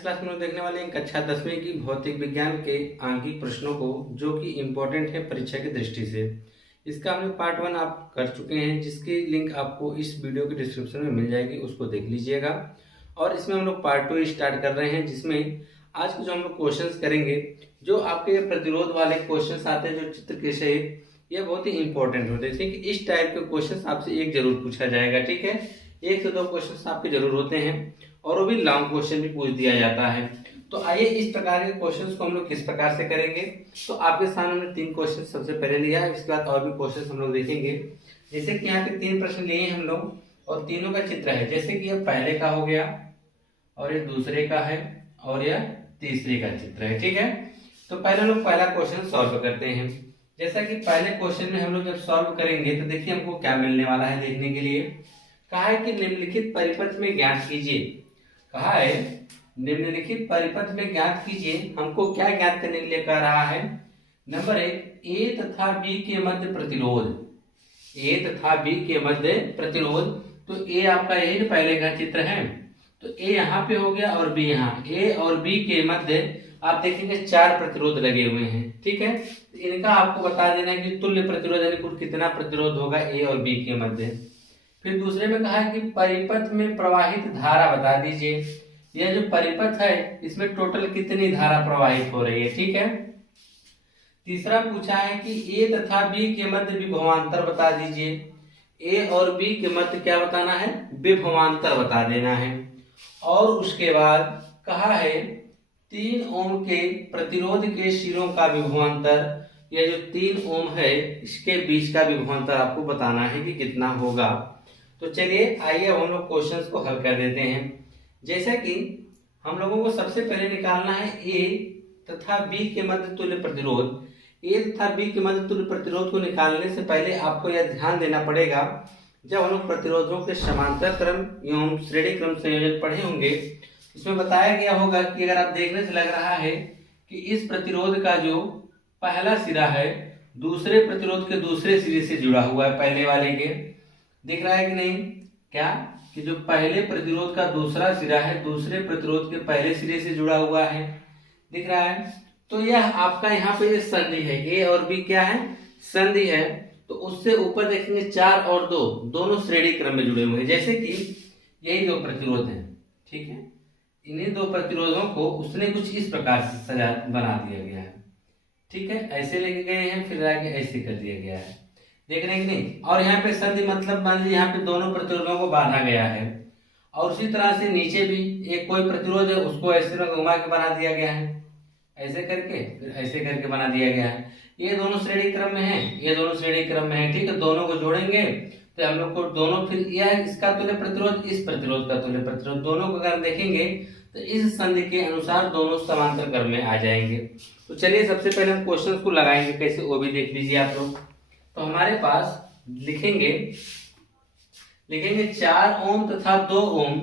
Class में देखने वाले हैं कक्षा 10वीं की भौतिक विज्ञान के आंकिक प्रश्नों को, जो कि इम्पोर्टेंट है परीक्षा की दृष्टि से। इसका हमने पार्ट 1 आप कर चुके हैं, जिसकी लिंक आपको इस वीडियो के डिस्क्रिप्शन में मिल जाएगी, उसको देख लीजिएगा। और इसमें हम लोग पार्ट 2 स्टार्ट कर रहे हैं, जिसमें आज के जो हम लोग क्वेश्चंस करेंगे, जो आपके प्रतिरोध वाले क्वेश्चंस आते हैं जो चित्र के सहित, ये बहुत ही इंपॉर्टेंट होते हैं। ठीक है, इस टाइप के क्वेश्चंस आपसे एक जरूर पूछा जाएगा। ठीक है, 1 से 2 क्वेश्चंस आपके जरूर होते हैं, और वो भी लॉन्ग क्वेश्चन भी पूछ दिया जाता है। तो आइए इस प्रकार के क्वेश्चंस को हम लोग किस प्रकार से करेंगे। तो आपके सामने 3 क्वेश्चन सबसे पहले लिया है, इसके बाद और भी क्वेश्चन हम लोग देखेंगे। जैसे कि यहाँ पे 3 प्रश्न लिए हैं हम लोग, और तीनों का चित्र है। जैसे कि यह पहले का हो गया, और ये दूसरे का है, और यह तीसरे का चित्र है। ठीक है, तो पहले हम लोग पहला क्वेश्चन सॉल्व करते हैं। जैसा कि पहले क्वेश्चन में हम लोग जब सॉल्व करेंगे तो देखिए हमको क्या मिलने वाला है। देखने के लिए कहा है कि निम्नलिखित परिपथ में ज्ञात कीजिए। कहा है निम्नलिखित परिपथ में ज्ञात कीजिए। हमको क्या ज्ञात करने के लिए कह रहा है। नंबर 1, ए तथा बी के मध्य प्रतिरोध। ए तथा बी के मध्य प्रतिरोध, तो ए आपका यही पहले का चित्र है, तो ए यहाँ पे हो गया और बी यहाँ। ए और बी के मध्य आप देखेंगे 4 प्रतिरोध लगे हुए हैं। ठीक है, इनका आपको बता देना है कि तुल्य प्रतिरोध यानी कुल कितना प्रतिरोध होगा ए और बी के मध्य। फिर दूसरे में कहा है कि परिपथ में प्रवाहित धारा बता दीजिए। यह जो परिपथ है इसमें टोटल कितनी धारा प्रवाहित हो रही है। ठीक है, तीसरा पूछा है कि ए तथा बी के मध्य विभवांतर बता दीजिए। ए और बी के मध्य क्या बताना है, विभवांतर बता देना है। और उसके बाद कहा है 3 ओम के प्रतिरोध के शिरों का विभवांतर। यह जो 3 ओम है इसके बीच का विभवांतर आपको बताना है कि कितना होगा। तो चलिए आइए अब हम लोग क्वेश्चंस को हल कर देते हैं। जैसा कि हम लोगों को सबसे पहले निकालना है ए तथा बी के मध्य तुल्य प्रतिरोध। ए तथा बी के मध्य तुल्य प्रतिरोध को निकालने से पहले आपको यह ध्यान देना पड़ेगा, जब हम लोग प्रतिरोधों के समांतर क्रम एवं श्रेणी क्रम संयोजन पढ़े होंगे, इसमें बताया गया होगा कि अगर आप देखने से लग रहा है कि इस प्रतिरोध का जो पहला सिरा है दूसरे प्रतिरोध के दूसरे सिरे से जुड़ा हुआ है, पहले वाले के। दिख रहा है कि नहीं, क्या कि जो पहले प्रतिरोध का दूसरा सिरा है दूसरे प्रतिरोध के पहले सिरे से जुड़ा हुआ है। दिख रहा है, तो यह आपका यहाँ पे ये संधि है। ए और बी क्या है, संधि है। तो उससे ऊपर देखेंगे 4 और 2 दोनों श्रेणी क्रम में जुड़े हुए हैं। जैसे कि यही 2 प्रतिरोध हैं। ठीक है, इन्हीं 2 प्रतिरोधों को उसने कुछ इस प्रकार से सजा बना दिया गया है। ठीक है, ऐसे लेके गए हैं, फिर आगे ऐसे कर दिया गया है। देख रहे हैं कि नहीं। और यहाँ पे संधि मतलब मान लीजिए यहाँ पे दोनों प्रतिरोधों को बांधा गया है, और उसी तरह से नीचे भी एक कोई प्रतिरोध है उसको ऐसे घुमा के बना दिया गया है, ऐसे करके फिर ऐसे करके बना दिया गया है। ये दोनों श्रेणी क्रम में है, ये दोनों श्रेणी क्रम में है। ठीक है, दोनों को जोड़ेंगे तो हम लोग को दोनों, फिर यह इसका तुल्य प्रतिरोध इस प्रतिरोध का तुल्य प्रतिरोध, दोनों को अगर देखेंगे तो इस संधि के अनुसार दोनों समांतर क्रम में आ जाएंगे। तो चलिए सबसे पहले हम क्वेश्चन को लगाएंगे कैसे, वो भी देख लीजिए आप लोग। तो हमारे पास लिखेंगे 4 ओम तथा 2 ओम।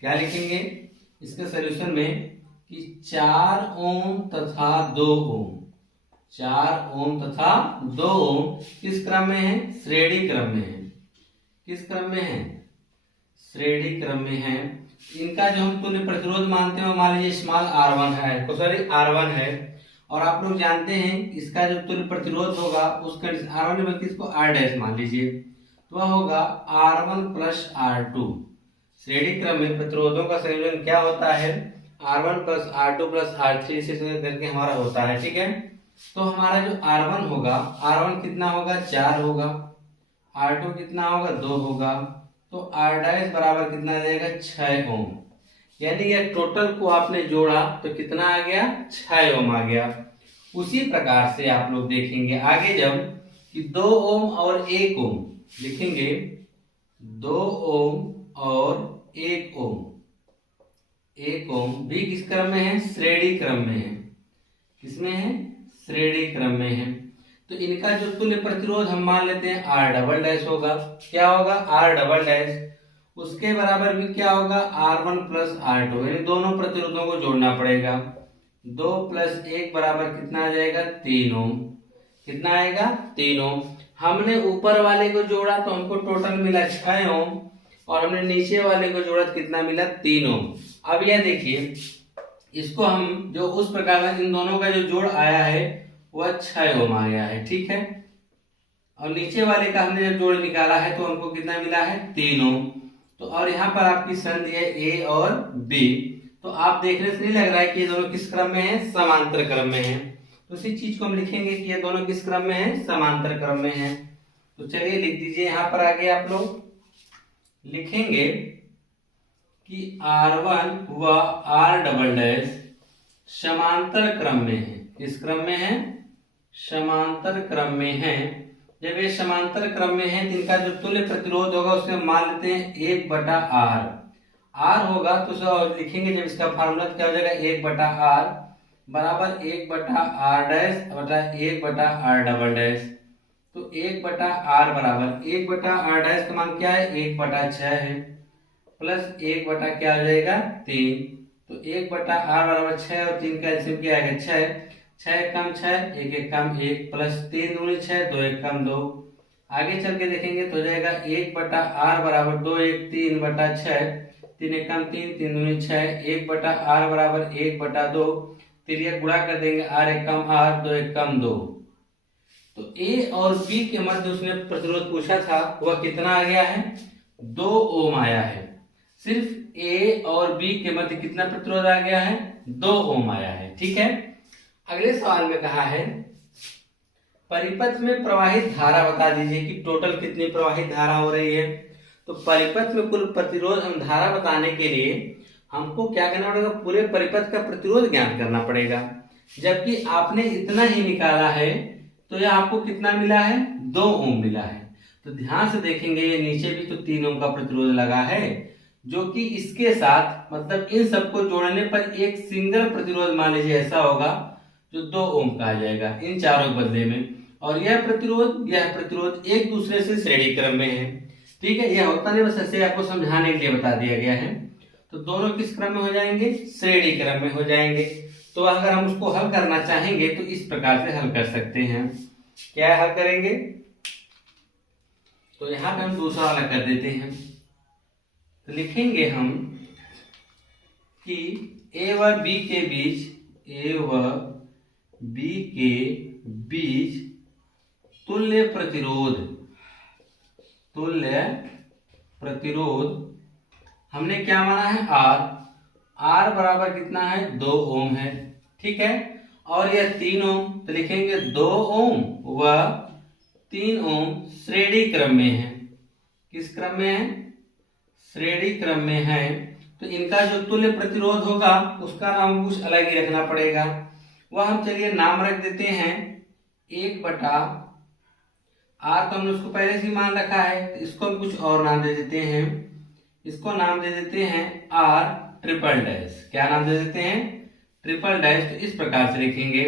क्या लिखेंगे इसके सोल्यूशन में कि 4 ओम तथा 2 ओम। 4 ओम तथा 2 ओम किस क्रम में है, श्रेणी क्रम में है। किस क्रम में है, श्रेणी क्रम में है। इनका जो हम तुल्य प्रतिरोध मानते हैं मान लीजिए स्मॉल r1 है, सॉरी r1 है। और आप लोग जानते हैं इसका जो तुल्य प्रतिरोध होगा उसका r1 में किसको r डैश मान लीजिए, तो वह होगा r1 प्लस r2। श्रेणी क्रम में प्रतिरोधों का संयोजन क्या होता है, R1 plus R2 plus R3 से करके हमारा होता है। ठीक है, तो हमारा जो R1 होगा, R1 कितना होगा 4 होगा, R2 कितना होगा 2 होगा, तो R डैश बराबर कितना आ जाएगा 6 ओम। यानी यह टोटल को आपने जोड़ा तो कितना आ गया, 6 ओम आ गया। उसी प्रकार से आप लोग देखेंगे आगे जब कि 2 ओम और 1 ओम लिखेंगे, 2 ओम और 1 ओम। 1 ओम भी किस क्रम में है, श्रेणी क्रम में है। किसमें है, श्रेणी क्रम में है। तो इनका जो तुल्य प्रतिरोध हम मान लेते हैं R डबल डैश होगा। क्या होगा, R डबल डैश। उसके बराबर भी क्या होगा, R1 प्लस R2। यानी दोनों प्रतिरोधों को जोड़ना पड़ेगा। 2 प्लस 1 बराबर कितना आ जाएगा, 3 ओम। कितना आएगा, 3 ओम। हमने ऊपर वाले को जोड़ा तो हमको टोटल मिला 6 ओम, और हमने नीचे वाले को जोड़ा तो कितना मिला, 3 ओम। अब यह देखिए इसको हम जो उस प्रकार में इन दोनों का जो जोड़ आया है वह 6 ओम आ गया है, ठीक है। और नीचे वाले का हमने जब जोड़ निकाला है तो हमको कितना मिला है 3 ओम। तो और यहाँ पर आपकी संधि है ए और बी। तो आप देखने से नहीं लग रहा है कि ये दोनों किस क्रम में है, समांतर क्रम में है। तो इसी चीज को हम लिखेंगे कि ये दोनों किस क्रम में है, समांतर क्रम में है। तो चलिए लिख दीजिए, यहाँ पर आगे आप लोग लिखेंगे कि R1 व R" समांतर क्रम में है। किस क्रम में है, समांतर क्रम में है। जब ये समांतर क्रम में है तो इनका जो तुल्य प्रतिरोध होगा उसमें मान लेते हैं 1/R। R होगा तो सब लिखेंगे, जब इसका फार्मूला क्या हो जाएगा 1/R बराबर 1/R' बटा 1/R"। तो 1/R बराबर 1/R' का मान क्या है 1/6 है, प्लस 1 बटा क्या हो जाएगा 3। तो 1/R बराबर 6 और 3 का एलसीएम क्या आएगा 6। 6 कम 6, 1 1 कम 1, प्लस 3 दूनी 6, 2 1 कम 2। आगे चल के देखेंगे तो हो जाएगा 1/R बराबर 2 1 3/6, 3 1 कम 3, 3 दूनी 6, 1/R बराबर 1/2। फिर ये गुणा कर देंगे, R 1 कम R, 2 1 कम 2। तो ए और बी के मध्य उसने प्रतिरोध पूछा था, वह कितना आ गया है 2 ओम आया है। सिर्फ ए और बी के मध्य कितना प्रतिरोध आ गया है 2 ओम आया है, ठीक है। अगले सवाल में कहा है परिपथ में प्रवाहित धारा बता दीजिए कि टोटल कितनी प्रवाहित धारा हो रही है। तो परिपथ में कुल प्रतिरोध हम धारा बताने के लिए हमको क्या करना पड़ेगा, पूरे परिपथ का प्रतिरोध ज्ञात करना पड़ेगा। जबकि आपने इतना ही निकाला है तो यह आपको कितना मिला है 2 ओम मिला है। तो ध्यान से देखेंगे ये नीचे भी तो 3 ओम का प्रतिरोध लगा है, जो कि इसके साथ मतलब इन सबको जोड़ने पर एक सिंगल प्रतिरोध मान लीजिए ऐसा होगा जो 2 ओम का आ जाएगा इन चारों के बदले में। और यह प्रतिरोध एक दूसरे से श्रेणी क्रम में है, ठीक है। यह होता नहीं, बस ऐसे आपको समझाने के लिए बता दिया गया है। तो दोनों किस क्रम में हो जाएंगे, श्रेणी क्रम में हो जाएंगे। तो अगर हम उसको हल करना चाहेंगे तो इस प्रकार से हल कर सकते हैं। क्या हल करेंगे, तो यहाँ पे हम दूसरा वाला कर देते हैं। तो लिखेंगे हम कि ए व बी के बीच तुल्य प्रतिरोध हमने क्या माना है R बराबर कितना है 2 ओम है, ठीक है। और यह 3 ओम, तो लिखेंगे 2 ओम व 3 ओम श्रेणी क्रम में है। किस क्रम में है, श्रेणी क्रम में है। तो इनका जो तुल्य प्रतिरोध होगा उसका नाम कुछ अलग ही रखना पड़ेगा। वह हम चलिए नाम रख देते हैं 1/R। तो हमने उसको पहले से ही मान रखा है, तो इसको हम कुछ और नाम दे देते हैं। इसको नाम दे देते हैं R'। क्या नाम दे देते हैं, R'। तो इस प्रकार से लिखेंगे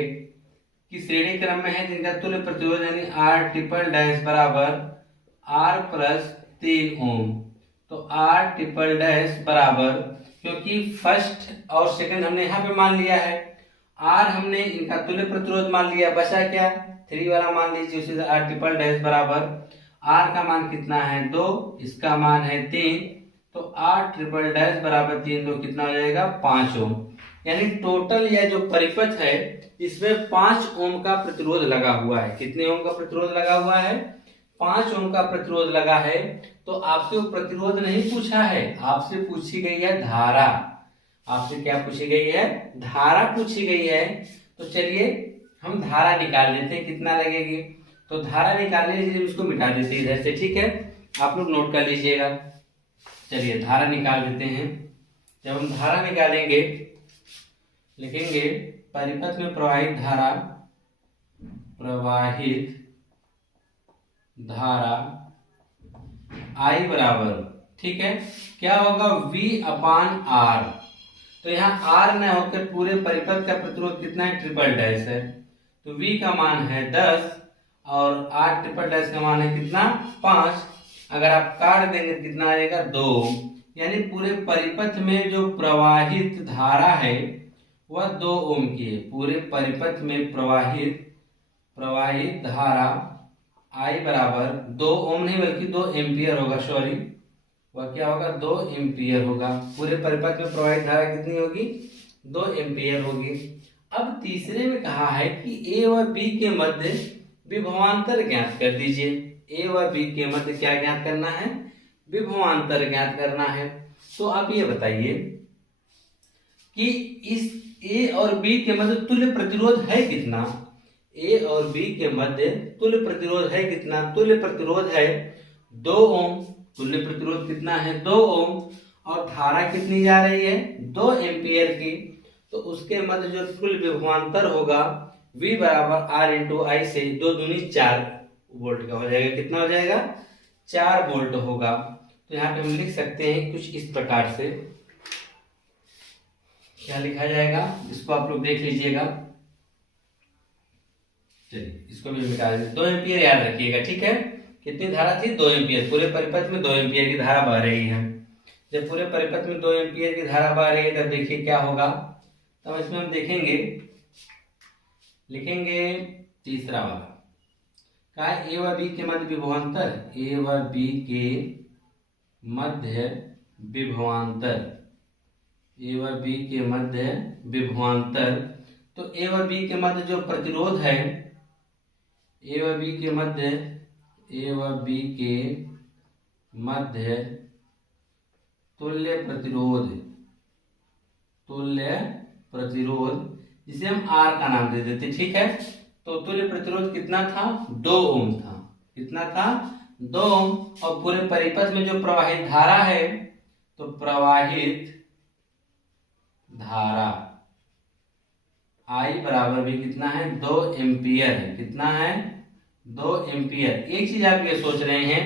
कि श्रेणी क्रम में है जिनका तुल्य प्रतिरोध यानी R' बराबर R प्लस 3 ओम। तो R' बराबर, क्योंकि फर्स्ट और सेकंड हमने यहाँ पे मान लिया है, R हमने इनका तुल्य प्रतिरोध मान लिया, बचा क्या 3 वाला मान लीजिए, उसी से R' बराबर R का मान कितना है 2, इसका मान है 3। तो R' बराबर 3 2 कितना हो जाएगा 5 ओम। यानी टोटल यह जो परिपथ है इसमें 5 ओम का प्रतिरोध लगा हुआ है। कितने ओम का प्रतिरोध लगा हुआ है, 5 ओम का प्रतिरोध लगा है। तो आपसे वो प्रतिरोध नहीं पूछा है, आपसे पूछी गई है धारा। आपसे क्या पूछी गई है, धारा पूछी गई है। तो चलिए हम धारा निकाल लेते हैं कितना लगेगी। तो धारा निकालने के लिए इसको मिटा देते हैं इधर से, ठीक है। आप लोग नोट कर लीजिएगा। चलिए धारा निकाल देते हैं। जब हम धारा निकालेंगे लिखेंगे परिपथ में प्रवाहित धारा I बराबर, ठीक है, क्या होगा V/R। तो यहाँ R न होकर पूरे परिपथ का प्रतिरोध कितना है R' है। तो V का मान है 10 और R' का मान है कितना 5। अगर आप काट देंगे कितना आएगा 2। यानी पूरे परिपथ में जो प्रवाहित धारा है वह 2 ओम की है। पूरे परिपथ में प्रवाहित धारा I बराबर 2 ओम नहीं बल्कि 2 एम्पियर होगा, सॉरी वह क्या होगा 2 एम्पियर होगा। पूरे परिपथ में प्रवाहित धारा कितनी होगी 2 एम्पियर होगी। अब तीसरे में कहा है कि ए व बी के मध्य विभवांतर ज्ञात कर दीजिए। ए व बी के मध्य क्या ज्ञात करना है? विभवांतर ज्ञात करना है। तो आप ये बताइए कि इस ए और बी के मध्य तुल्य प्रतिरोध है कितना? ए और बी के मध्य तुल्य प्रतिरोध है कितना? तुल्य प्रतिरोध है 2 ओम। तुल्य प्रतिरोध कितना है? 2 ओम। और धारा कितनी जा रही है? 2 एम्पियर की। तो उसके मध्य जो तुल्य विभवांतर होगा V बराबर R इंटू आई से 2 दूनी 4 वोल्ट का हो जाएगा। कितना हो जाएगा? 4 वोल्ट होगा। तो यहाँ पे हम लिख सकते हैं कुछ इस प्रकार से। क्या लिखा जाएगा इसको आप लोग देख लीजिएगा। चलिए इसको भी मिटा देंगे। 2 एम्पियर याद रखिएगा, ठीक है। कितनी धारा थी? 2 एम्पियर। पूरे परिपथ में 2 एम्पियर की धारा बह रही है। जब पूरे परिपथ में 2 एम्पियर की धारा बह रही है तब देखिए क्या होगा। तब इसमें हम देखेंगे, लिखेंगे तीसरा वाला का ए व बी के मध्य विभवांतर। ए व बी के मध्य विभवांतर। ए व बी के मध्य विभवांतर। तो ए व बी के मध्य जो प्रतिरोध है, ए व बी के मध्य, ए व बी के मध्य तुल्य प्रतिरोध, तुल्य प्रतिरोध जिसे हम R का नाम दे देते, ठीक है। तो तुल्य प्रतिरोध कितना था? 2 ओम था। कितना था? 2 ओम। और पूरे परिपथ में जो प्रवाहित धारा है, तो प्रवाहित धारा I बराबर भी कितना है? 2 एम्पियर है। कितना है? 2 एम्पियर। एक चीज आप ये सोच रहे हैं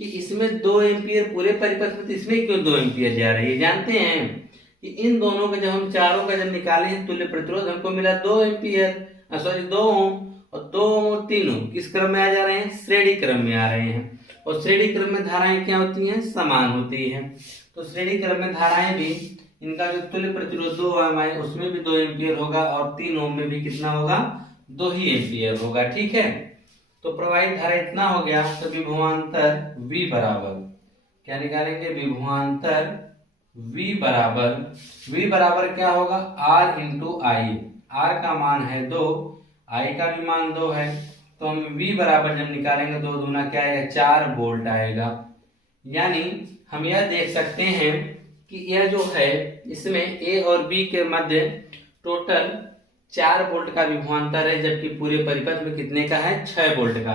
कि इसमें 2 एम्पियर पूरे परिपथ में, तो इसमें क्यों 2 एम्पियर जा रही है? जानते हैं कि इन दोनों का जब हम चारों का जब निकाले हैं तुल्य प्रतिरोध, हमको मिला 2 एम्पियर, सॉरी 2 ओम। और 2 ओम और 3 ओम किस क्रम में आ जा रहे हैं? श्रेणी क्रम में आ रहे हैं। और श्रेणी क्रम में धाराएं क्या होती हैं? समान होती हैं। तो श्रेणी क्रम में धाराएं भी, इनका जो तुल्य प्रतिरोध 2 ओम है उसमें भी 2 एम्पियर होगा और 3 ओम में भी कितना होगा? 2 ही एम्पियर होगा, ठीक है। तो प्रवाहित धारा इतना हो गया। तो विभवांतर V बराबर क्या निकालेंगे? विभवांतर V बराबर क्या होगा? R इंटू आई। R का मान है 2, I का भी मान 2 है। तो हम V बराबर जब निकालेंगे 2 दूना क्या आएगा? 4 वोल्ट आएगा। यानी हम यह देख सकते हैं कि यह जो है इसमें A और B के मध्य टोटल 4 वोल्ट का विभवांतर है, जबकि पूरे परिपथ में कितने का है? 6 वोल्ट का।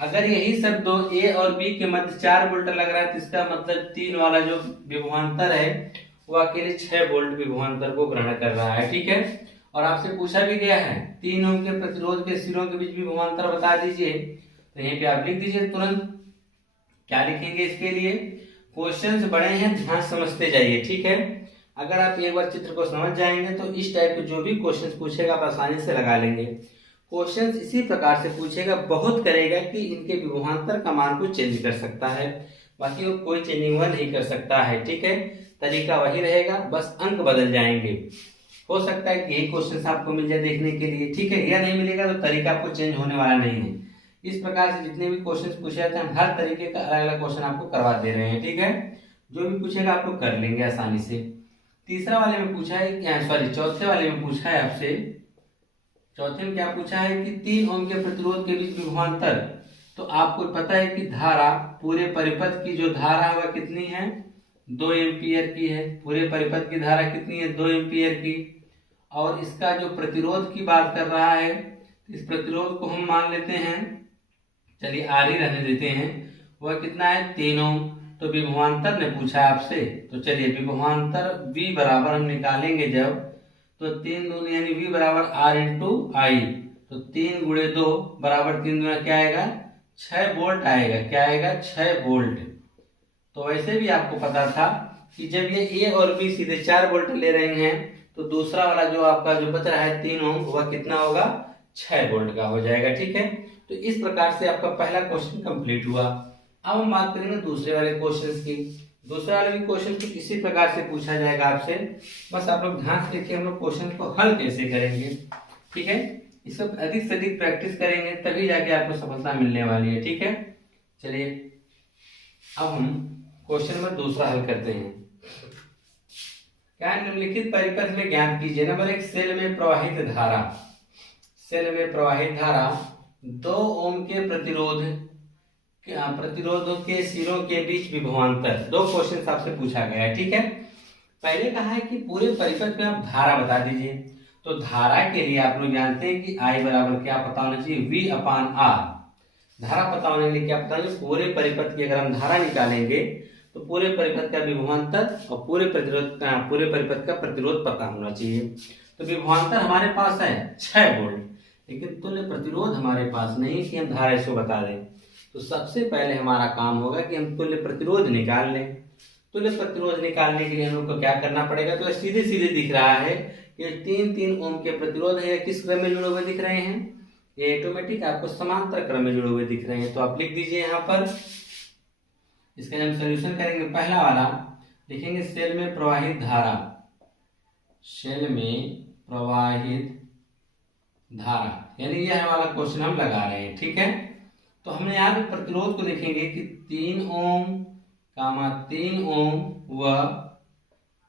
अगर यही सब दो A और B के मध्य 4 वोल्ट लग रहा है तो इसका मतलब 3 वाला जो विभवांतर है वो अकेले 6 वोल्ट विभवांतर को ग्रहण कर रहा है, ठीक है। और आपसे पूछा भी गया है 3 ओम के प्रतिरोध के सिरों के बीच विभवांतर बता दीजिए। तो यहीं पे आप लिख दीजिए तुरंत। क्या लिखेंगे इसके लिए? क्वेश्चंस बड़े हैं, ध्यान समझते जाइए, ठीक है। अगर आप एक बार चित्र को समझ जाएंगे तो इस टाइप के जो भी क्वेश्चंस पूछेगा आप आसानी से लगा लेंगे। क्वेश्चंस इसी प्रकार से पूछेगा, बहुत करेगा कि इनके विभवांतर का मान को चेंज कर सकता है, बाकी वो कोई चेंजिंग वह नहीं कर सकता है, ठीक है। तरीका वही रहेगा, बस अंक बदल जाएंगे। हो सकता है कि यही क्वेश्चंस आपको मिल जाए देखने के लिए, ठीक है। यह नहीं मिलेगा तो तरीका आपको चेंज होने वाला नहीं है। इस प्रकार से जितने भी क्वेश्चंस पूछे जाते हैं हम हर तरीके का अलग अलग क्वेश्चन आपको करवा दे रहे हैं, ठीक है। जो भी पूछेगा आप लोग कर लेंगे आसानी से। तीसरा वाले में पूछा है, सॉरी चौथे वाले में पूछा है आपसे, चौथे में क्या पूछा है कि 3 ओम के प्रतिरोध के बीच विभवांतर। तो आपको पता है कि धारा पूरे परिपथ की जो धारा है वह कितनी है? 2 एम्पियर की है। पूरे परिपथ की धारा कितनी है? 2 एम्पियर की। और इसका जो प्रतिरोध की बात कर रहा है, इस प्रतिरोध को हम मान लेते हैं, चलिए आर ही रहने देते हैं, वह कितना है? 3 ओम। तो विभवांतर ने पूछा आपसे, तो चलिए विभवांतर V बराबर हम निकालेंगे जब, तो 3 दूनी यानी V बराबर R इंटू आई। तो 3 गुणे 2 बराबर 3 दूना क्या आएगा? 6 वोल्ट आएगा। क्या आएगा? 6 वोल्ट। तो वैसे भी आपको पता था कि जब ये A और B सीधे 4 वोल्ट ले रहे हैं तो दूसरा वाला जो आपका जो बच रहा है 3 ओम वह कितना होगा? 6 वोल्ट का हो जाएगा, ठीक है। तो इस प्रकार से आपका पहला क्वेश्चन कंप्लीट हुआ। अब हम बात करेंगे दूसरे वाले क्वेश्चन की। दूसरे वाले भी क्वेश्चन कुछ इसी प्रकार से पूछा जाएगा आपसे, बस आप लोग ध्यान से देखिए हम लोग क्वेश्चन को हल कैसे करेंगे, ठीक है। इसको अधिक से अधिक प्रैक्टिस करेंगे तभी जाके आपको सफलता मिलने वाली है, ठीक है। चलिए अब हम क्वेश्चन नंबर दूसरा हल करते हैं। क्या निम्नलिखित परिपथ में ज्ञात कीजिए। नंबर 1, सेल में प्रवाहित धारा। सेल में प्रवाहित धारा 2 ओम के प्रतिरोधों के सिरों के बीच विभवांतर। 2 क्वेश्चन आपसे पूछा गया है, ठीक है। पहले कहा है कि पूरे परिपथ में आप धारा बता दीजिए। तो धारा के लिए आप लोग जानते हैं कि I बराबर क्या पता होना चाहिए, V/R। धारा पता होने के लिए क्या पता है, पूरे परिपथ की अगर हम धारा निकालेंगे तो पूरे परिपथ का विभवांतर और पूरे परिपथ का प्रतिरोध पता होना चाहिए। तो विभवांतर हमारे पास है 6 वोल्ट, लेकिन तुल्य प्रतिरोध हमारे पास नहीं कि हम धारा इसको बता दें। तो सबसे पहले हमारा काम होगा कि हम तुल्य प्रतिरोध निकाल लें। तुल्य प्रतिरोध निकालने के लिए हम लोग को क्या करना पड़ेगा, तो सीधे सीधे दिख रहा है कि 3-3 ओम के प्रतिरोध है, किस क्रम में जुड़े हुए दिख रहे हैं, ये ऑटोमेटिक आपको समांतर क्रम में जुड़े हुए दिख रहे हैं। तो आप लिख दीजिए यहाँ पर, इसका हम सोल्यूशन करेंगे। पहला वाला लिखेंगे सेल में प्रवाहित धारा, सेल में प्रवाहित धारा, यानी यह वाला क्वेश्चन हम लगा रहे हैं, ठीक है। तो हमने यहाँ पे प्रतिरोध को देखेंगे कि 3 ओम 3 ओम व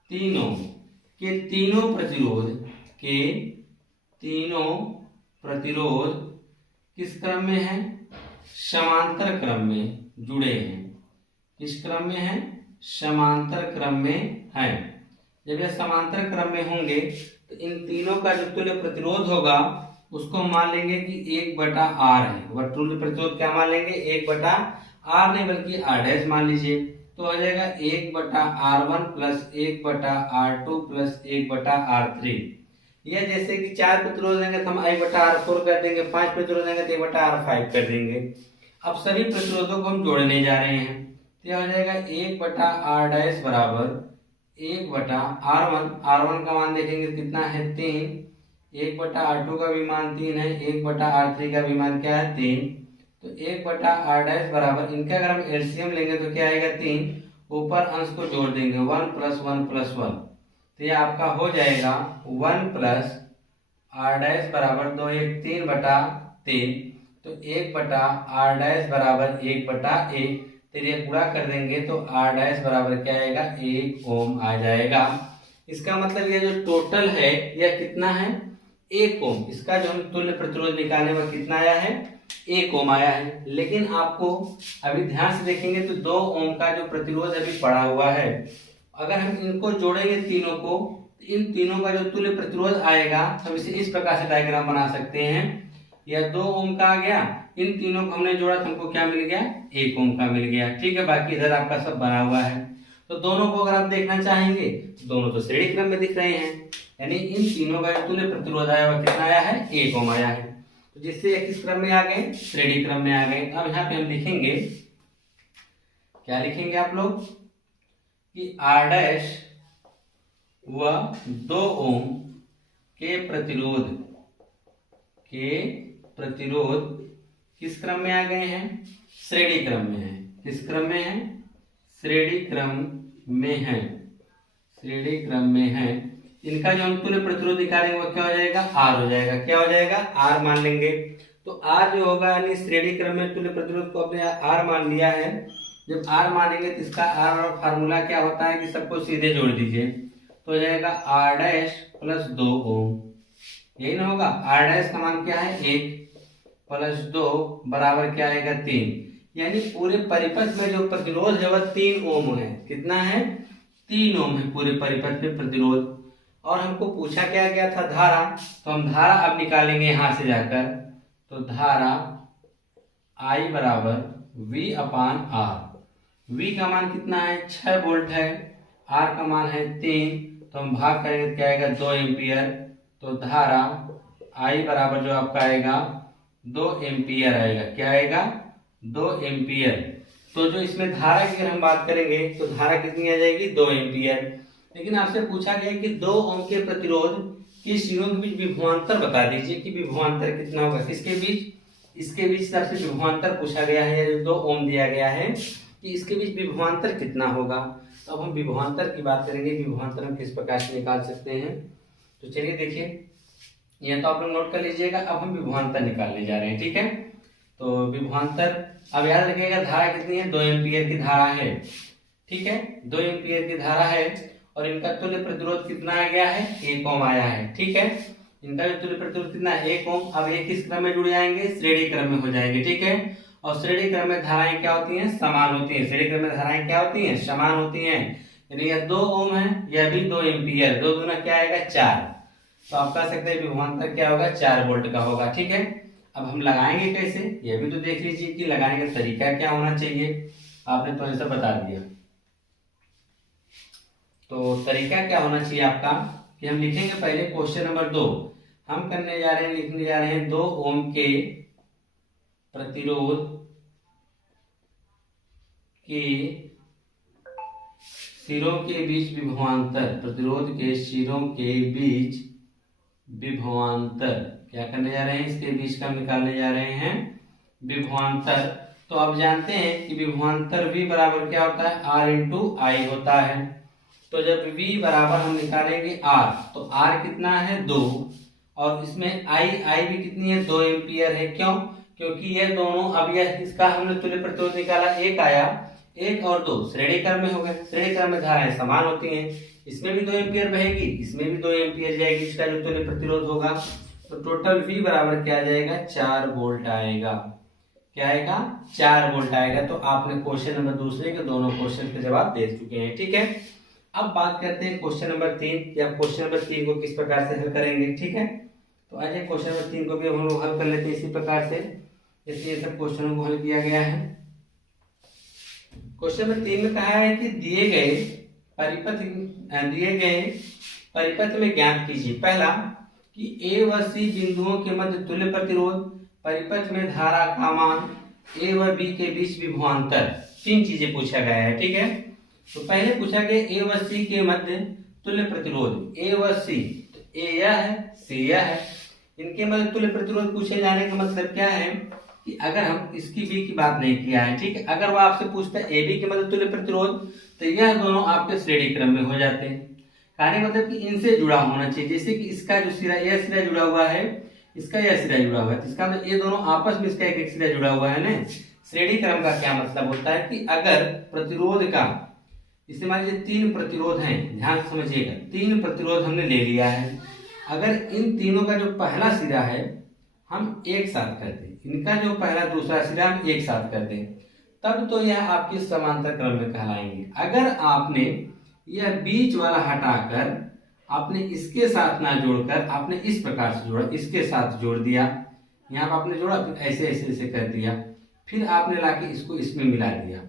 3 ओम के तीनों प्रतिरोध किस क्रम में है, समांतर क्रम में जुड़े हैं। किस क्रम में है, समांतर क्रम में है। जब यह समांतर क्रम में होंगे तो इन तीनों का जो तुल्य प्रतिरोध होगा उसको मान लेंगे कि 1/R है। वह तुल्य प्रतिरोध क्या मान लेंगे, 1/R नहीं बल्कि R' मान लीजिए। तो हो जाएगा 1/R1 plus 1/R2 plus 1/R3। यह जैसे कि 4 प्रतिरोध देंगे तो हम 1/R4 कर देंगे, 5 प्रतिरोध देंगे तो 1/R5 कर देंगे। अब सभी प्रतिरोधों को हम जोड़ने जा रहे हैं, तो यह हो जाएगा 1/R' बराबर 1/R1। R1 का मान देखेंगे कितना है, 3। 1/R2 का भी मान 3 है, 1/R3 का भी मान क्या है, 3। तो 1/R' बराबर, इनका अगर हम एलसीएम लेंगे तो क्या आएगा, 3। ऊपर अंश को जोड़ देंगे 1 + 1 + 1, तो ये आपका हो जाएगा 1 + R' बराबर 2 1 3/3। तो 1/R' बराबर 1/1। तो ये पूरा कर देंगे तो R' बराबर क्या आएगा, 1 ओम आ जाएगा। इसका मतलब ये जो टोटल है यह कितना है, 1 ओम। इसका जो हम तुल्य प्रतिरोध निकाले वह कितना आया है, 1 ओम आया है। लेकिन आपको अभी ध्यान से देखेंगे तो 2 ओम का जो प्रतिरोध अभी पड़ा हुआ है, अगर हम इनको जोड़ेंगे तीनों को, इन तीनों का जो तुल्य प्रतिरोध आएगा हम इसे इस प्रकार से डायग्राम बना सकते हैं। यह 2 ओम का आ गया, इन तीनों को हमने जोड़ा तो हमको क्या मिल गया, 1 ओम का मिल गया, ठीक है। बाकी इधर आपका सब बना हुआ है। तो दोनों को अगर आप देखना चाहेंगे, दोनों तो श्रेणी क्रम में दिख रहे हैं, यानी इन तीनों का जो तुल्य प्रतिरोध आया वह कितना आया है, 1 ओम आया है। तो जिससे किस क्रम में आ गए, श्रेणी क्रम में आ गए। अब यहाँ पे हम लिखेंगे, क्या लिखेंगे आप लोग, कि R' व 2 ओम के प्रतिरोध किस क्रम में आ गए हैं, श्रेणी क्रम में है। किस क्रम में है, श्रेणी क्रम में है, श्रेणी क्रम में है। इनका जो हम तुल्य प्रतिरोध निकालेंगे वो क्या हो जाएगा, R हो जाएगा। क्या हो जाएगा, R मान लेंगे। तो R जो होगा, यानी श्रेणी क्रम में तुल्य प्रतिरोध को अपने R मान लिया है। जब R मानेंगे तो इसका R फार्मूला क्या होता है कि सबको सीधे जोड़ दीजिए, तो हो जाएगा R' + 2 ओम। यही ना होगा, R' का मान क्या है, 1 + 2 बराबर क्या आएगा, 3। यानी पूरे परिपथ में जो प्रतिरोध है वह 3 ओम है। कितना है, 3 ओम है पूरे परिपथ में प्रतिरोध। और हमको पूछा क्या गया था, धारा। तो हम धारा अब निकालेंगे यहां से जाकर। तो धारा I बराबर V/R। V का मान कितना है, 6 वोल्ट है। R का मान है 3, तो हम भाग करेंगे तो क्या आएगा, 2 एम्पियर। तो धारा I बराबर जो आपका आएगा 2 एम्पियर आएगा। क्या आएगा, 2 एम्पियर। तो जो इसमें धारा की अगर हम बात करेंगे तो धारा कितनी आ जाएगी, 2 एम्पियर। लेकिन आपसे पूछा गया कि 2 ओम के प्रतिरोध की सिरों के बीच विभवांतर बता दीजिए कि विभवांतर कितना होगा, किसके बीच, इसके बीच आपसे विभवांतर पूछा गया है। जो 2 ओम दिया गया है कि इसके बीच विभवांतर कितना होगा। तो अब हम विभवांतर की बात करेंगे, विभवांतर हम किस प्रकार से निकाल सकते हैं। तो चलिए देखिए, यह तो आप लोग नोट कर लीजिएगा। अब हम विभवांतर निकालने जा रहे हैं, ठीक है। तो विभवांतर अब याद रखिएगा, धारा कितनी है, 2 एम्पियर की धारा है, ठीक है। 2 एम्पियर की धारा है और इनका तुल्य प्रतिरोध कितना आ गया है, 1 ओम आया है। ठीक है, इनका जो तुल्य प्रतिरोध कितना है, 1 ओम। अब ये किस क्रम में जुड़ जाएंगे, श्रेणी क्रम में हो जाएंगे। ठीक है, और श्रेणी क्रम में धाराएं क्या होती हैं, समान होती हैं। श्रेणी क्रम में धाराएं क्या होती हैं, समान होती हैं। यानी यह 2 ओम है, यह भी 2 एम्पियर, 2 दूना क्या आएगा, 4। तो आप कह सकते हैं विभवांतर क्या होगा, 4 वोल्ट का होगा। ठीक है, अब हम लगाएंगे कैसे, यह भी तो देख लीजिए कि लगाने का तरीका क्या होना चाहिए। आपने तो ऐसा बता दिया, तो तरीका क्या होना चाहिए आपका कि हम लिखेंगे पहले क्वेश्चन नंबर 2 हम करने जा रहे हैं, लिखने जा रहे हैं 2 ओम के प्रतिरोध के सिरों के बीच विभवांतर, प्रतिरोध के सिरों के बीच विभवांतर क्या करने जा रहे हैं, इसके बीच का निकालने जा रहे हैं विभवांतर। तो आप जानते हैं कि विभवांतर V बराबर क्या होता है, R इंटू आई होता है। तो जब V बराबर हम निकालेंगे R, तो R कितना है, 2, और इसमें I भी कितनी है, 2 एम्पियर है। क्यों, क्योंकि ये दोनों, अब यह इसका हमने तुल्य प्रतिरोध निकाला, 1 आया, 1 और 2 श्रेणी क्रम में हो गए। श्रेणी क्रम में धाराएं समान होती हैं, इसमें भी 2 एम्पियर बहेगी, इसमें भी 2 एम्पियर जाएगी, इसका जो तुल्य प्रतिरोध होगा। तो टोटल V बराबर क्या आ जाएगा, 4 वोल्ट आएगा। क्या आएगा, 4 वोल्ट आएगा। तो आपने क्वेश्चन नंबर दूसरे के दोनों क्वेश्चन के जवाब दे चुके हैं। ठीक है, अब बात करते हैं क्वेश्चन नंबर 3 या क्वेश्चन नंबर 3 को किस प्रकार से हल करेंगे। ठीक है, तो आज क्वेश्चन नंबर 3 को भी हम लोग हल कर लेते हैं इसी प्रकार से, जैसे ये सब क्वेश्चनों को हल किया गया है। क्वेश्चन नंबर 3 में कहा है कि दिए गए परिपथ में ज्ञात कीजिए, पहला कि A व C बिंदुओं के मध्य तुल्य प्रतिरोध, परिपथ में धारा का मान, A व B के बीच विभवांतर। 3 चीजें पूछा गया है। ठीक है, तो पहले पूछा गया A व C के मध्य तुल्य प्रतिरोध, A व C, तो A यह है, C यह है, इनके मध्य तुल्य प्रतिरोध पूछे जाने का मतलब क्या है कि अगर हम इसकी B की बात नहीं किया है, ठीक है, अगर वो आपसे पूछता है AB के मध्य तुल्य प्रतिरोध, तो यह दोनों आपके श्रेणी क्रम में हो जाते हैं। कहने मतलब कि इनसे जुड़ा होना चाहिए, जैसे कि इसका जो सिरा, यह सिरा जुड़ा हुआ है, इसका यह सिरा जुड़ा हुआ है, इसका मतलब ये दोनों आपस में इसका एक सिरा जुड़ा हुआ है ना। श्रेणी क्रम का क्या मतलब होता है कि अगर प्रतिरोध का, इसे मान लीजिए 3 प्रतिरोध हैं, ध्यान से समझिएगा, 3 प्रतिरोध हमने ले लिया है, अगर इन तीनों का जो पहला सिरा है हम एक साथ कर दें, इनका जो पहला दूसरा सिरा हम एक साथ कर दें, तब तो यह आपके समांतर क्रम में कहलाएंगे। अगर आपने यह बीच वाला हटाकर आपने इसके साथ ना जोड़कर आपने इस प्रकार से जोड़ा, इसके साथ जोड़ दिया, यहाँ पर आपने जोड़ा, फिर ऐसे ऐसे ऐसे कर दिया, फिर आपने लाके इसको इसमें मिला दिया।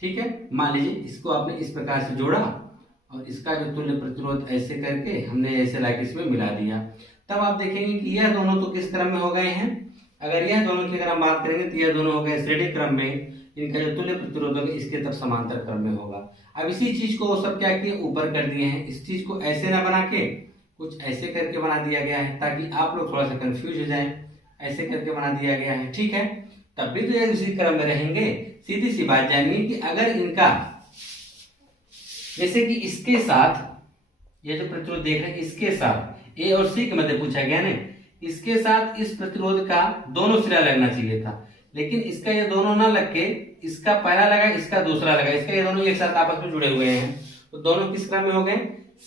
ठीक है, मान लीजिए इसको आपने इस प्रकार से जोड़ा और इसका जो तुल्य प्रतिरोध ऐसे करके हमने ऐसे लाके इसमें मिला दिया, तब आप देखेंगे कि यह दोनों तो किस क्रम में हो गए हैं। अगर यह दोनों की अगर हम बात करेंगे तो यह दोनों हो गए श्रेणी क्रम में, इनका जो तुल्य प्रतिरोध होगा इसके तब समांतर क्रम में होगा। अब इसी चीज को वो सब क्या किए, ऊपर कर दिए हैं, इस चीज को ऐसे ना बना के कुछ ऐसे करके बना दिया गया है, ताकि आप लोग थोड़ा सा कंफ्यूज हो जाए, ऐसे करके बना दिया गया है। ठीक है, तब भी तो ये उसी क्रम में रहेंगे। सीधी सी बात जानिए कि अगर इनका, जैसे कि इसके साथ ये जो प्रतिरोध देख रहे हैं, इसके साथ A और C के मध्य पूछा गया ना, इसके साथ इस प्रतिरोध का दोनों सिरा लगना चाहिए था, लेकिन इसका ये दोनों ना लग के इसका पहला लगा, इसका दूसरा लगा, इसका ये दोनों एक साथ आपस में जुड़े हुए हैं, तो दोनों किस क्रम में हो गए,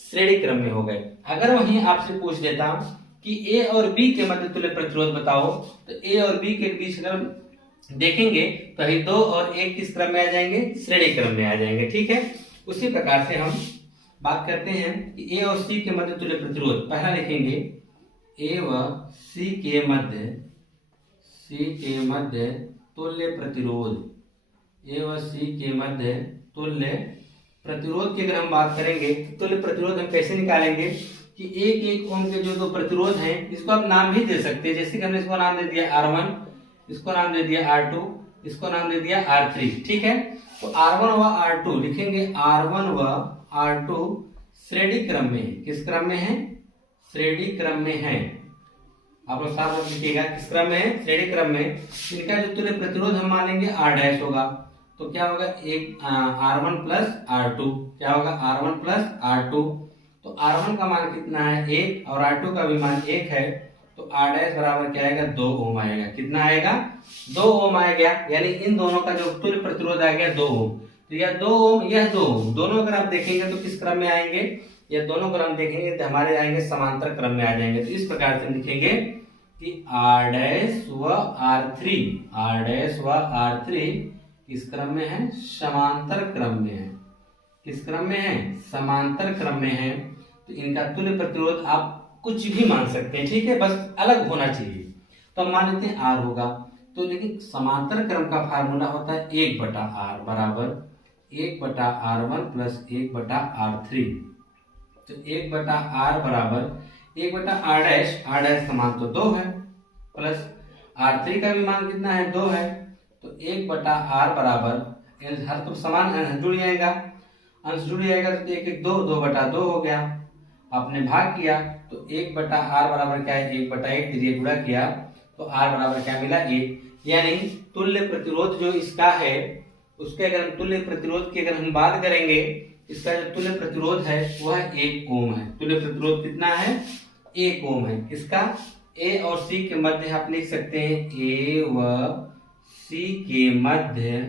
श्रेणी क्रम में हो गए। अगर वहीं आपसे पूछ देता कि A और B के मध्य तुल्य प्रतिरोध बताओ, तो A और B के बीच अगर देखेंगे तो ये 2 और 1 किस क्रम में आ जाएंगे, श्रेणी क्रम में आ जाएंगे। ठीक है, उसी प्रकार से हम बात करते हैं कि A और C के मध्य तुल्य प्रतिरोध, पहला लिखेंगे A व C के मध्य तुल्य प्रतिरोध, A व C के मध्य तुल्य प्रतिरोध की अगर हम बात करेंगे तो तुल्य प्रतिरोध हम कैसे निकालेंगे कि 1 ओम के जो 2 प्रतिरोध हैं, इसको आप नाम भी दे सकते हैं, जैसे कि हमने इसको नाम दे दिया R1, इसको नाम दे दिया R2, इसको नाम दे दिया R3। ठीक है, तो R1 व R2 लिखेंगे, R1 व R2 श्रेणी क्रम में है, किस क्रम में है, श्रेणी क्रम में है। आप लोग साथ में लिखिएगा किस क्रम में है, श्रेणी क्रम में। इनका जो तुल्य प्रतिरोध हम मानेंगे R डैश होगा, तो क्या होगा, एक R1 प्लस R2, क्या होगा, R1 प्लस R2। तो R1 का मान कितना है, 1, और R2 का भी मान 1 है, तो R डैश बराबर क्या आएगा, 2 ओम आएगा। कितना आएगा, 2 ओम आएगा, यानी इन दोनों का जो तुल्य प्रतिरोध आ गया 2 ओम। तो यह 2 ओम, यह 2 ओम, दोनों अगर आप देखेंगे तो किस क्रम में आएंगे, यह दोनों क्रम देखेंगे तो हमारे आएंगे समांतर क्रम में आ जाएंगे। तो इस प्रकार से हम लिखेंगे कि R डैश व R3, R डैश व R3 किस क्रम में है, समांतर क्रम में है। किस क्रम में है, समांतर क्रम में है। तो इनका तुल्य प्रतिरोध आप कुछ भी मान सकते हैं, ठीक है, बस अलग होना चाहिए। तो हम मान लेते हैं R होगा। तो लेकिन समांतर क्रम का फार्मूला होता है 1/R बराबर 1/R1 प्लस 1/R3। तो 1/R बराबर 1/R डैश, R डैश का मान तो 2 है, प्लस R3 का भी मान कितना है, 2 है। तो 1/R बराबर हर तो समान जुड़ जाएगा, अंश जुड़ जाएगा तो 1 1 2, 2/2 हो गया। आपने भाग किया तो 1/R बराबर क्या है, 1/1 दीजिए, गुणा किया तो R बराबर क्या मिला, 1। यानी तुल्य प्रतिरोध जो इसका है, उसके अगर हम तुल्य प्रतिरोध की अगर हम बात करेंगे, इसका जो तुल्य प्रतिरोध है वह 1 ओम है। तुल्य प्रतिरोध कितना है, 1 ओम है। इसका A और C के मध्य आप लिख सकते हैं, A व C के मध्य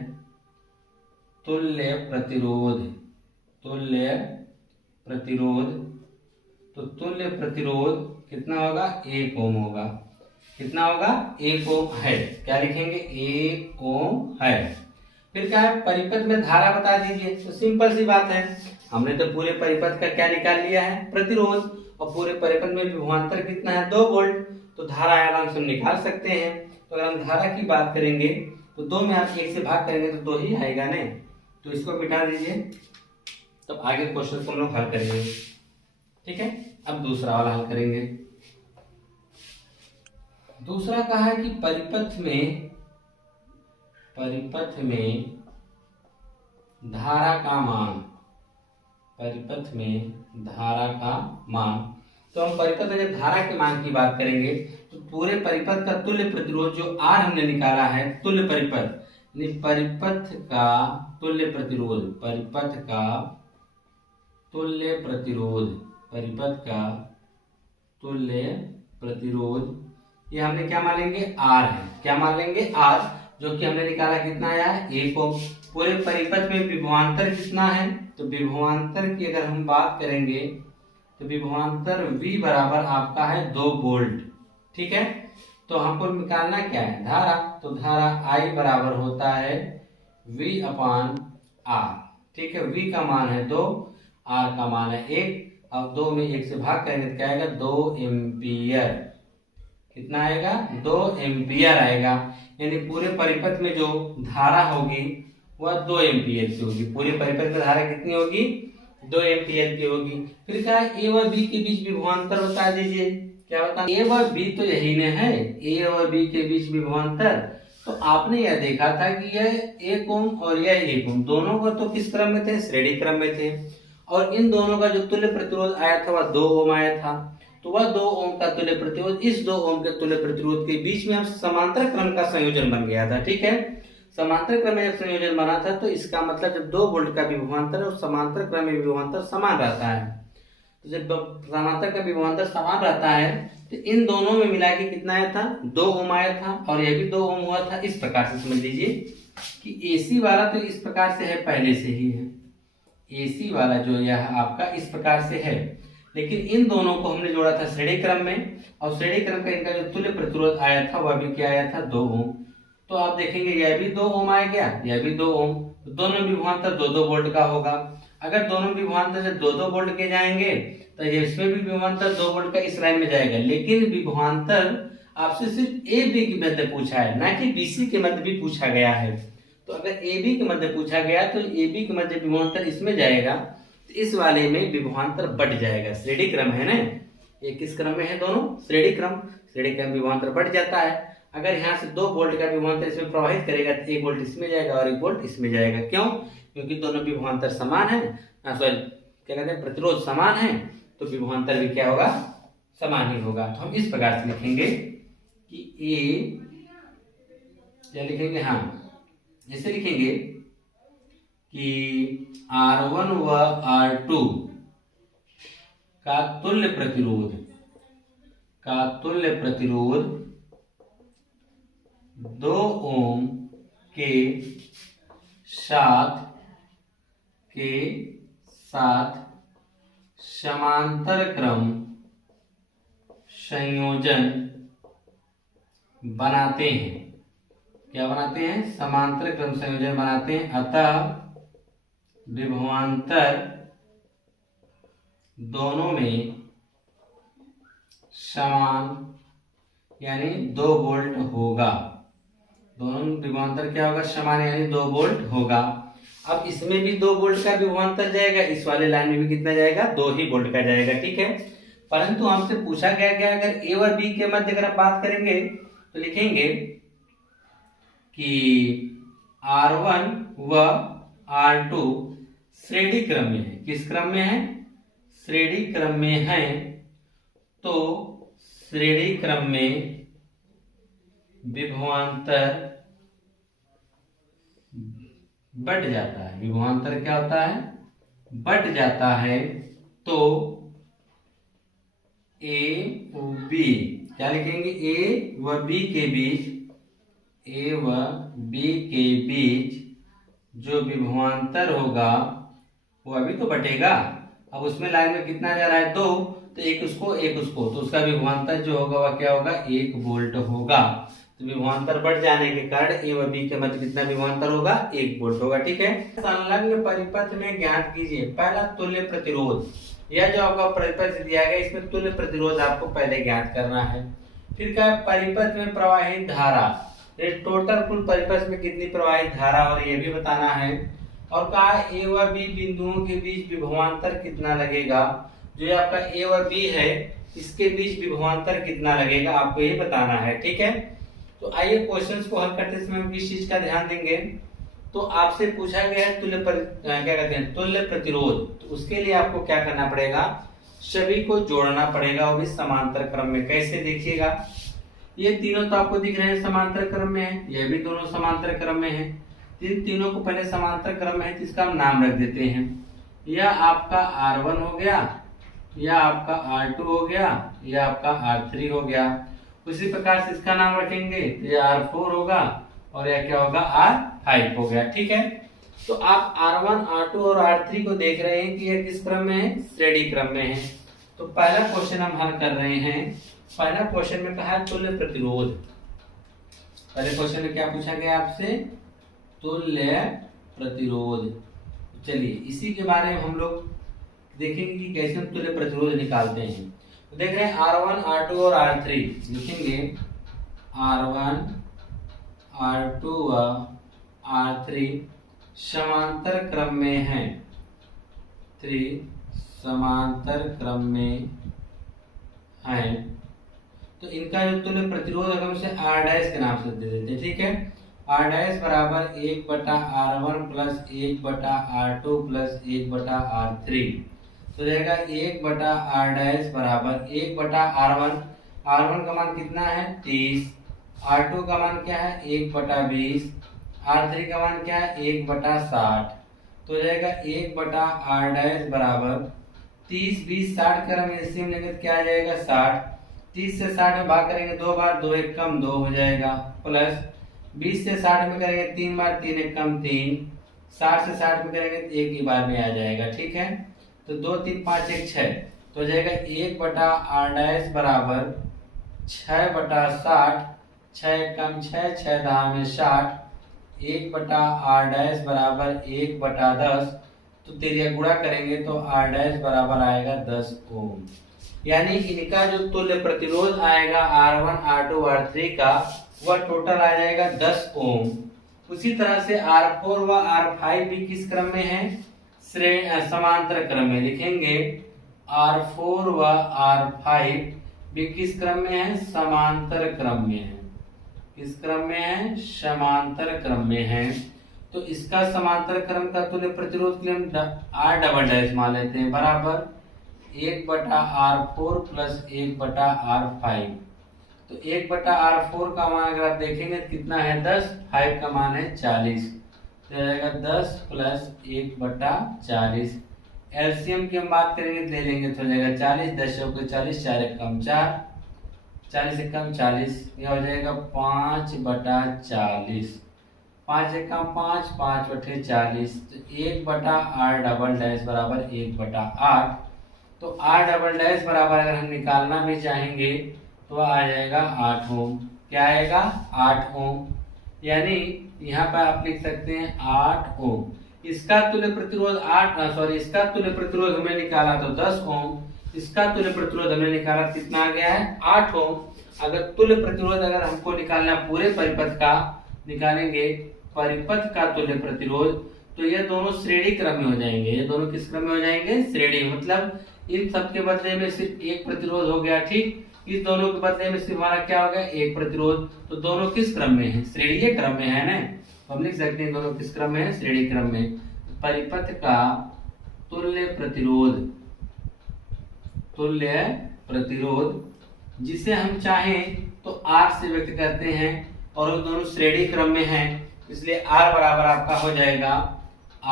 तुल्य प्रतिरोध, तुल्य प्रतिरोध। तो तुल्य प्रतिरोध कितना होगा, 1 ओम होगा। कितना होगा, 1 ओम है। क्या लिखेंगे, 1 ओम है। फिर क्या है, परिपथ में धारा बता दीजिए। तो सिंपल सी बात है, हमने तो पूरे परिपथ का क्या निकाल लिया है, प्रतिरोध, और पूरे परिपथ में विभवांतर कितना है, 2 वोल्ट। तो धारा आराम से हम निकाल सकते हैं। तो अगर हम धारा की बात करेंगे तो 2 में आप 1 से भाग करेंगे तो 2 ही आएगा ना। तो इसको मिटा दीजिए, तब आगे क्वेश्चन को हम लोग हल करेंगे, ठीक है। अब दूसरा वाला हल करेंगे। दूसरा कहा है कि परिपथ में धारा का मान, परिपथ में धारा का मान। तो हम परिपथ में जब धारा के मान की बात करेंगे तो पूरे परिपथ का तुल्य प्रतिरोध जो R हमने निकाला है, तुल्य परिपथ, परिपथ का तुल्य प्रतिरोध, परिपथ का तुल्य प्रतिरोध, परिपथ का तुल्य प्रतिरोध, ये हमने क्या मान लेंगे, R है। क्या मान लेंगे, R, जो कि हमने निकाला कितना आया है, 1 ओम। पूरे परिपथ में विभवांतर कितना है, तो विभवांतर की अगर हम बात करेंगे तो विभवांतर V बराबर आपका है 2 वोल्ट, ठीक है। तो हमको निकालना क्या है, धारा। तो धारा I बराबर होता है V/R, ठीक है। V का मान है 2, R का मान है 1। अब 2 में 1 से भाग करेंगे तो क्या आएगा, 2 एम्पियर। कितना आएगा, 2 एम्पियर आएगा। यानी पूरे परिपथ में जो धारा होगी वह 2 एम्पियर की होगी। पूरे परिपथ में धारा कितनी होगी, 2 एम्पियर की होगी। फिर क्या है, A व B के बीच विभवांतर बता दीजिए। क्या बता, A व B तो यही न है, A और B के बीच विभवांतर। तो आपने यह देखा था कि यह 1 ओम और यह 1 ओम, दोनों का तो किस क्रम में थे, श्रेणी क्रम में थे। और इन दोनों का जो तुल्य प्रतिरोध आया था वह 2 ओम आया था। तो वह 2 ओम का तुल्य प्रतिरोध इस 2 ओम के तुल्य प्रतिरोध के बीच में अब समांतर क्रम का संयोजन बन गया था, ठीक है। समांतर क्रम में जब संयोजन बना था तो इसका मतलब जब 2 वोल्ट का विभवांतर और समांतर क्रम में विभवांतर समान रहता है, तो जब समांतर का विभवांतर समान रहता है तो इन दोनों में मिला के कितना आया था, 2 ओम आया था, और यह भी 2 ओम हुआ था। इस प्रकार से समझ लीजिए कि AC वाला तो इस प्रकार से है, पहले से ही है। AC वाला जो यह आपका इस प्रकार से है, लेकिन इन दोनों को हमने जोड़ा था श्रेणी क्रम में, और श्रेणी क्रम का इनका जो तुल्य प्रतिरोध आया था वह भी क्या आया था, 2 ओम। तो आप देखेंगे यह भी 2 ओम आ गया, यह भी 2 ओम। तो दोनों विभवांतर 2-2 वोल्ट का होगा। अगर दोनों विभवांतर से 2-2 वोल्ट के जाएंगे तो इसमें भी विभवांतर 2 वोल्ट का इस लाइन में जाएगा। लेकिन विभवांतर आपसे सिर्फ ए बी के मध्य पूछा है, ना कि BC के मध्य भी पूछा गया है। तो अगर AB के मध्य पूछा गया तो AB के मध्य विभवांतर इसमें जाएगा, तो इस वाले में विभवांतर बढ़ जाएगा। श्रेणी क्रम है ना, ये किस क्रम में है, दोनों श्रेणी क्रम। श्रेणी क्रम विभवांतर बढ़ जाता है। अगर यहाँ से 2 वोल्ट का विभवांतर इसमें प्रवाहित करेगा तो 1 वोल्ट इसमें जाएगा और 1 वोल्ट इसमें जाएगा। क्यों, क्योंकि दोनों विभवांतर समान है, सॉरी क्या कहते हैं, प्रतिरोध समान है, तो विभवांतर भी क्या होगा, समान ही होगा। तो हम इस प्रकार से लिखेंगे कि A, क्या लिखेंगे, हाँ जैसे लिखेंगे कि R1 व R2 का तुल्य प्रतिरोध 2 ओम के साथ के साथ समांतर क्रम संयोजन बनाते हैं। क्या बनाते हैं? समांतर क्रम संयोजन बनाते हैं। अतः विभवांतर दोनों में समान यानी 2 वोल्ट होगा। दोनों विभवांतर क्या होगा? समान यानी 2 वोल्ट होगा। अब इसमें भी 2 वोल्ट का विभवांतर जाएगा, इस वाले लाइन में भी कितना जाएगा? 2 ही वोल्ट का जाएगा। ठीक है, परंतु हमसे पूछा गया कि अगर ए और बी के मध्य अगर आप बात करेंगे तो लिखेंगे कि R1 व R2 श्रेणी क्रम में है। किस क्रम में है? श्रेणी क्रम में है। तो श्रेणी क्रम में विभवांतर बढ़ जाता है। विभवांतर क्या होता है? बढ़ जाता है। तो ए बी क्या लिखेंगे? ए व बी के बीच, ए व बी के बीच जो विभवांतर होगा वो अभी तो बटेगा। अब उसमें लाइन में कितना जा रहा है? 2, तो एक उसको एक उसको, तो उसका विभवांतर जो होगा वह क्या होगा? 1 वोल्ट होगा। तो विभवांतर बढ़ जाने के कारण ए व बी के मध्य कितना विभवांतर होगा? 1 वोल्ट होगा। ठीक है, संलग्न परिपथ में ज्ञात कीजिए पहला तुल्य प्रतिरोध। यह जो आपका परिपथ दिया गया इसमें तुल्य प्रतिरोध आपको पहले ज्ञात करना है। फिर क्या? परिपथ में प्रवाहित धारा, ये टोटल कुल परिपथ में कितनी प्रवाहित धारा और ये भी बताना है। और कहा ए व बी बिंदुओं के बीच विभवांतर कितना लगेगा। जो ये आपका ए व बी है इसके बीच विभवांतर कितना लगेगा आपको ये बताना है। ठीक है, तो आइए क्वेश्चंस को हल करते समय हम किस चीज का ध्यान देंगे। तो आपसे पूछा गया है क्या कहते हैं? तुल्य प्रतिरोध। तो उसके लिए आपको क्या करना पड़ेगा? सभी को जोड़ना पड़ेगा, वो भी समांतर क्रम में। कैसे? देखिएगा, ये तीनों तो आपको दिख रहे हैं समांतर क्रम में है, ये भी दोनों समांतर क्रम में है। तीनों को पहले समांतर क्रम में है तो इसका हम नाम रख देते हैं। यह आपका R1 हो गया, यह आपका R2 हो गया, यह आपका R3 हो गया। उसी प्रकार से इसका नाम रखेंगे तो यह R4 होगा और यह क्या होगा? R5 हो गया। ठीक है, तो आप R1, R2 और R3 को देख रहे हैं कि यह किस क्रम में है? श्रेणी क्रम में है। तो पहला क्वेश्चन हम हल कर रहे हैं। पहला क्वेश्चन में कहा है तुल्य प्रतिरोध। पहले क्वेश्चन में क्या पूछा गया आपसे? तुल्य प्रतिरोध। चलिए इसी के बारे में हम लोग देखेंगे कि कैसे हम तुल्य प्रतिरोध निकालते हैं। तो देख रहे हैं R1, R2 और R3। लिखेंगे R1, R2 व R3 समांतर क्रम में है। 3 समांतर क्रम में है। तो इनका जो तुल्य प्रतिरोध है हम उसे R डैश के नाम से दे देते हैं। ठीक है, R डैश बराबर 1/R1 plus 1/R2 plus 1/R3। तो जाएगा 1/R डैश बराबर 1/R1। R1 का मान कितना है? 30। R2 का मान क्या है? 1/20। R3 का मान क्या है? 1/60। तो जाएगा 1/R डैश बराबर 30, 20, 60 का हम एलसीएम लेंगे तो क्या आ जाएगा? 60। 30 से 60 में भाग करेंगे 2 बार, 2 एक कम 2 हो जाएगा, प्लस 20 से 60 में करेंगे 3 बार, 3 एक कम 3, 60 से 60 में करेंगे तो एक ही बार में आ जाएगा। ठीक है, तो 2 3 5 1 6 तो हो जाएगा 1/R डैश बराबर 6/60, 6 कम 6, 6 10 में 60, 1/R डैश बराबर 1/10। तो तेरिया गुणा करेंगे तो R डैश बराबर आएगा 10 ओम। यानी इनका जो तुल्य प्रतिरोध आएगा R1, R2, R3 का वह टोटल आ जाएगा 10 ओम। उसी तरह से R4 व R5 भी किस क्रम में है? समांतर क्रम में। लिखेंगे R4 व R5 भी किस क्रम में है? समांतर क्रम में है। किस क्रम में है? समांतर क्रम में है। तो इसका समांतर क्रम का तुल्य प्रतिरोध के लिए हम R डबल डैश मान लेते हैं बराबर 1/R4 प्लस 1/R5। तो 1/R4 का मान अगर आप देखेंगे तो कितना है? 10। 5 का मान है 40, तो जाएगा 10 प्लस 1/40। एलसीएम की हम बात करेंगे तो ले लेंगे तो हो जाएगा 40, 10 को 40, 4 एक कम 4, 40 एक कम 40, यह हो जाएगा 5/40। 5 एकम 5, 5 बटे 40, तो 1/r डबल डैश बराबर 1/8। तो r डबल डैश बराबर अगर हम निकालना भी चाहेंगे तो आ जाएगा 8 ओम। क्या आएगा? 8 ओम। यानी यहाँ पर आप लिख सकते हैं 8 ओम। इसका तुल्य प्रतिरोध इसका तुल्य प्रतिरोध हमने निकाला तो 10 ओम। इसका तुल्य प्रतिरोध हमने निकाला कितना आ गया है? 8 ओम। अगर तुल्य प्रतिरोध अगर हमको निकालना पूरे परिपथ का निकालेंगे, परिपथ का तुल्य प्रतिरोध, तो ये दोनों श्रेणी क्रम में हो जाएंगे। ये दोनों किस क्रम में हो जाएंगे? श्रेणी। मतलब इन सब के बदले में सिर्फ एक प्रतिरोध हो गया, ठीक। इस दोनों के बदले में सिर्फ हमारा क्या हो गया? एक प्रतिरोध। तो दोनों किस क्रम में है? श्रेणीय क्रम में है ना। तो हम लिख सकते हैं दोनों किस क्रम में है? श्रेणी क्रम में। परिपथ का तुल्य प्रतिरोध जिसे हम चाहें तो R से व्यक्त करते हैं, और वो दोनों श्रेणी क्रम में हैं, इसलिए R बराबर आपका हो जाएगा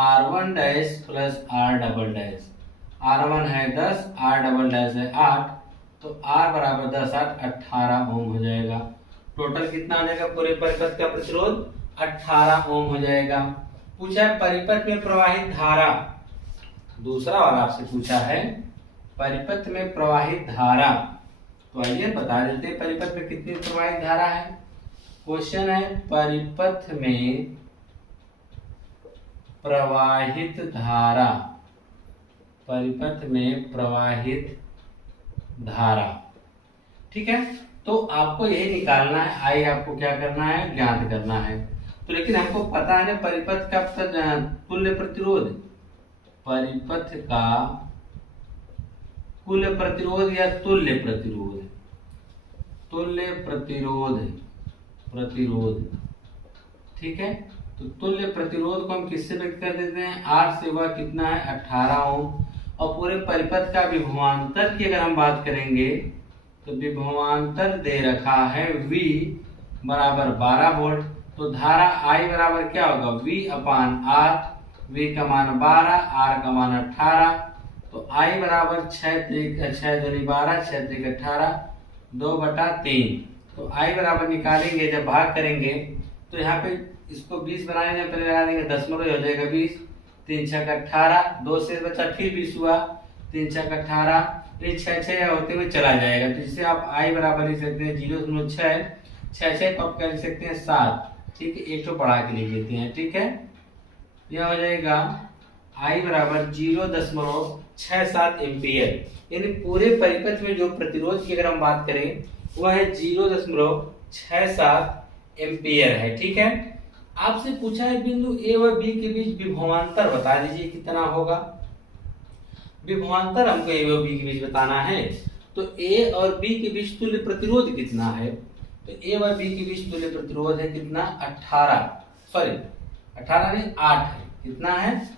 R1 dash plus R double dash. R1 है 10, R डबल डैश है 8, तो R बराबर 10 8 18 ओम हो जाएगा। टोटल कितना आ जाएगा? पूरे परिपथ का प्रतिरोध 18 ओम हो जाएगा। पूछा है परिपथ में प्रवाहित धारा, दूसरा वाला आपसे पूछा है परिपथ में प्रवाहित धारा। तो आइए बता देते हैं परिपथ में कितनी प्रवाहित धारा है। क्वेश्चन है परिपथ में प्रवाहित धारा, परिपथ में प्रवाहित धारा, ठीक है। तो आपको यही निकालना है, आई आपको क्या करना है? ज्ञात करना है। तो लेकिन हमको पता है ना परिपथ का तुल्य प्रतिरोध, परिपथ का कुल प्रतिरोध या तुल्य प्रतिरोध, ठीक है। तो तुल्य प्रतिरोध को हम किससे व्यक्त कर देते हैं? R से। वह कितना है? 18 ओम। और पूरे परिपथ का विभवांतर की अगर हम बात करेंगे तो विभवांतर दे रखा है V बराबर 12 वोल्ट। तो धारा I बराबर क्या होगा? V/R। V का मान 12, R का मान 18। तो I बराबर 6 दूनी 12, 6 त्रिक 18, 2/3। तो I बराबर निकालेंगे, जब भाग करेंगे तो यहाँ पे इसको 20 बनाने में पहले लगा देंगे दशमलव, हो जाएगा 20, 3 6 18, 2 से बचा फिर 20 हुआ, 3 6 18, ये 6 होते हुए चला जाएगा। तो जिसे आप I बराबर लिख सकते हैं 0.6, 6 को आप क्या लिख सकते हैं? 7, ठीक है। एक तो बढ़ा के लिख लेते हैं, ठीक है। यह हो जाएगा I बराबर 0.67 एम्पियर। यानी पूरे परिपथ में जो प्रतिरोध की अगर हम बात करें वह है 0.67 एम्पियर है, ठीक है। आपसे पूछा है बिंदु A व B के बीच विभवांतर बता दीजिए कितना होगा। विभवांतर हमको A व B के बीच बताना है, तो A और B के बीच तुल्य प्रतिरोध कितना है? तो A व B के बीच तुल्य प्रतिरोध है कितना? 18 नहीं 8 है। कितना है?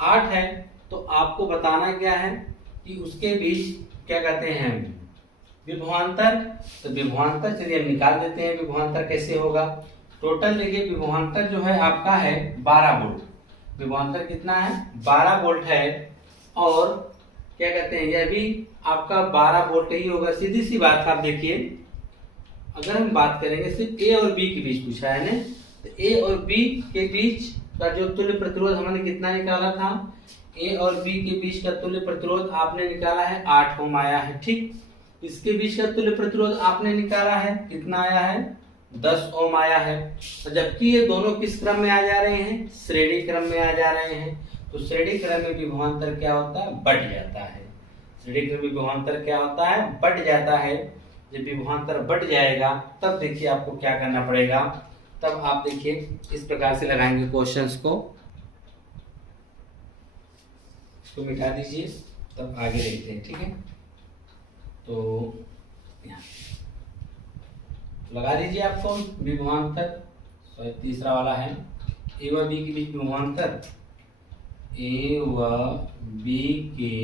8 है। तो आपको बताना क्या है कि उसके बीच क्या कहते हैं? विभवांतर। तो विभवांतर चलिए हम निकाल देते हैं। विभवांतर कैसे होगा? टोटल देखिए विभवांतर जो है आपका है 12 वोल्ट। विभवांतर कितना है? 12 वोल्ट है। और क्या कहते हैं? यह भी आपका 12 वोल्ट ही होगा। सीधी सी बात आप देखिए, अगर हम बात करेंगे सिर्फ A और B के बीच पूछा है ना, तो A और B के बीच का जो तुल्य प्रतिरोध हमने कितना निकाला था? A और B के बीच का तुल्य प्रतिरोध आपने निकाला है 8 ओम आया है, ठीक। इसके बीच का तुल्य प्रतिरोध आपने निकाला है कितना आया है? 10 ओम आया है। तो जबकि ये दोनों किस क्रम में आ जा रहे हैं? श्रेणी क्रम में आ जा रहे हैं। तो श्रेणी क्रम में विभवांतर क्या होता है? बढ़ जाता है। श्रेणी क्रम में विभवांतर क्या होता है? बढ़ जाता है। जब विभवांतर बढ़ जाएगा तब देखिए आपको क्या करना पड़ेगा। तब आप देखिए इस प्रकार से लगाएंगे क्वेश्चंस को, इसको मिटा दीजिए, तब आगे देखते हैं, ठीक है। तो लगा दीजिए आपको विभवांतर। तीसरा वाला है ए व बी के बीच विभवांतर, ए व बी के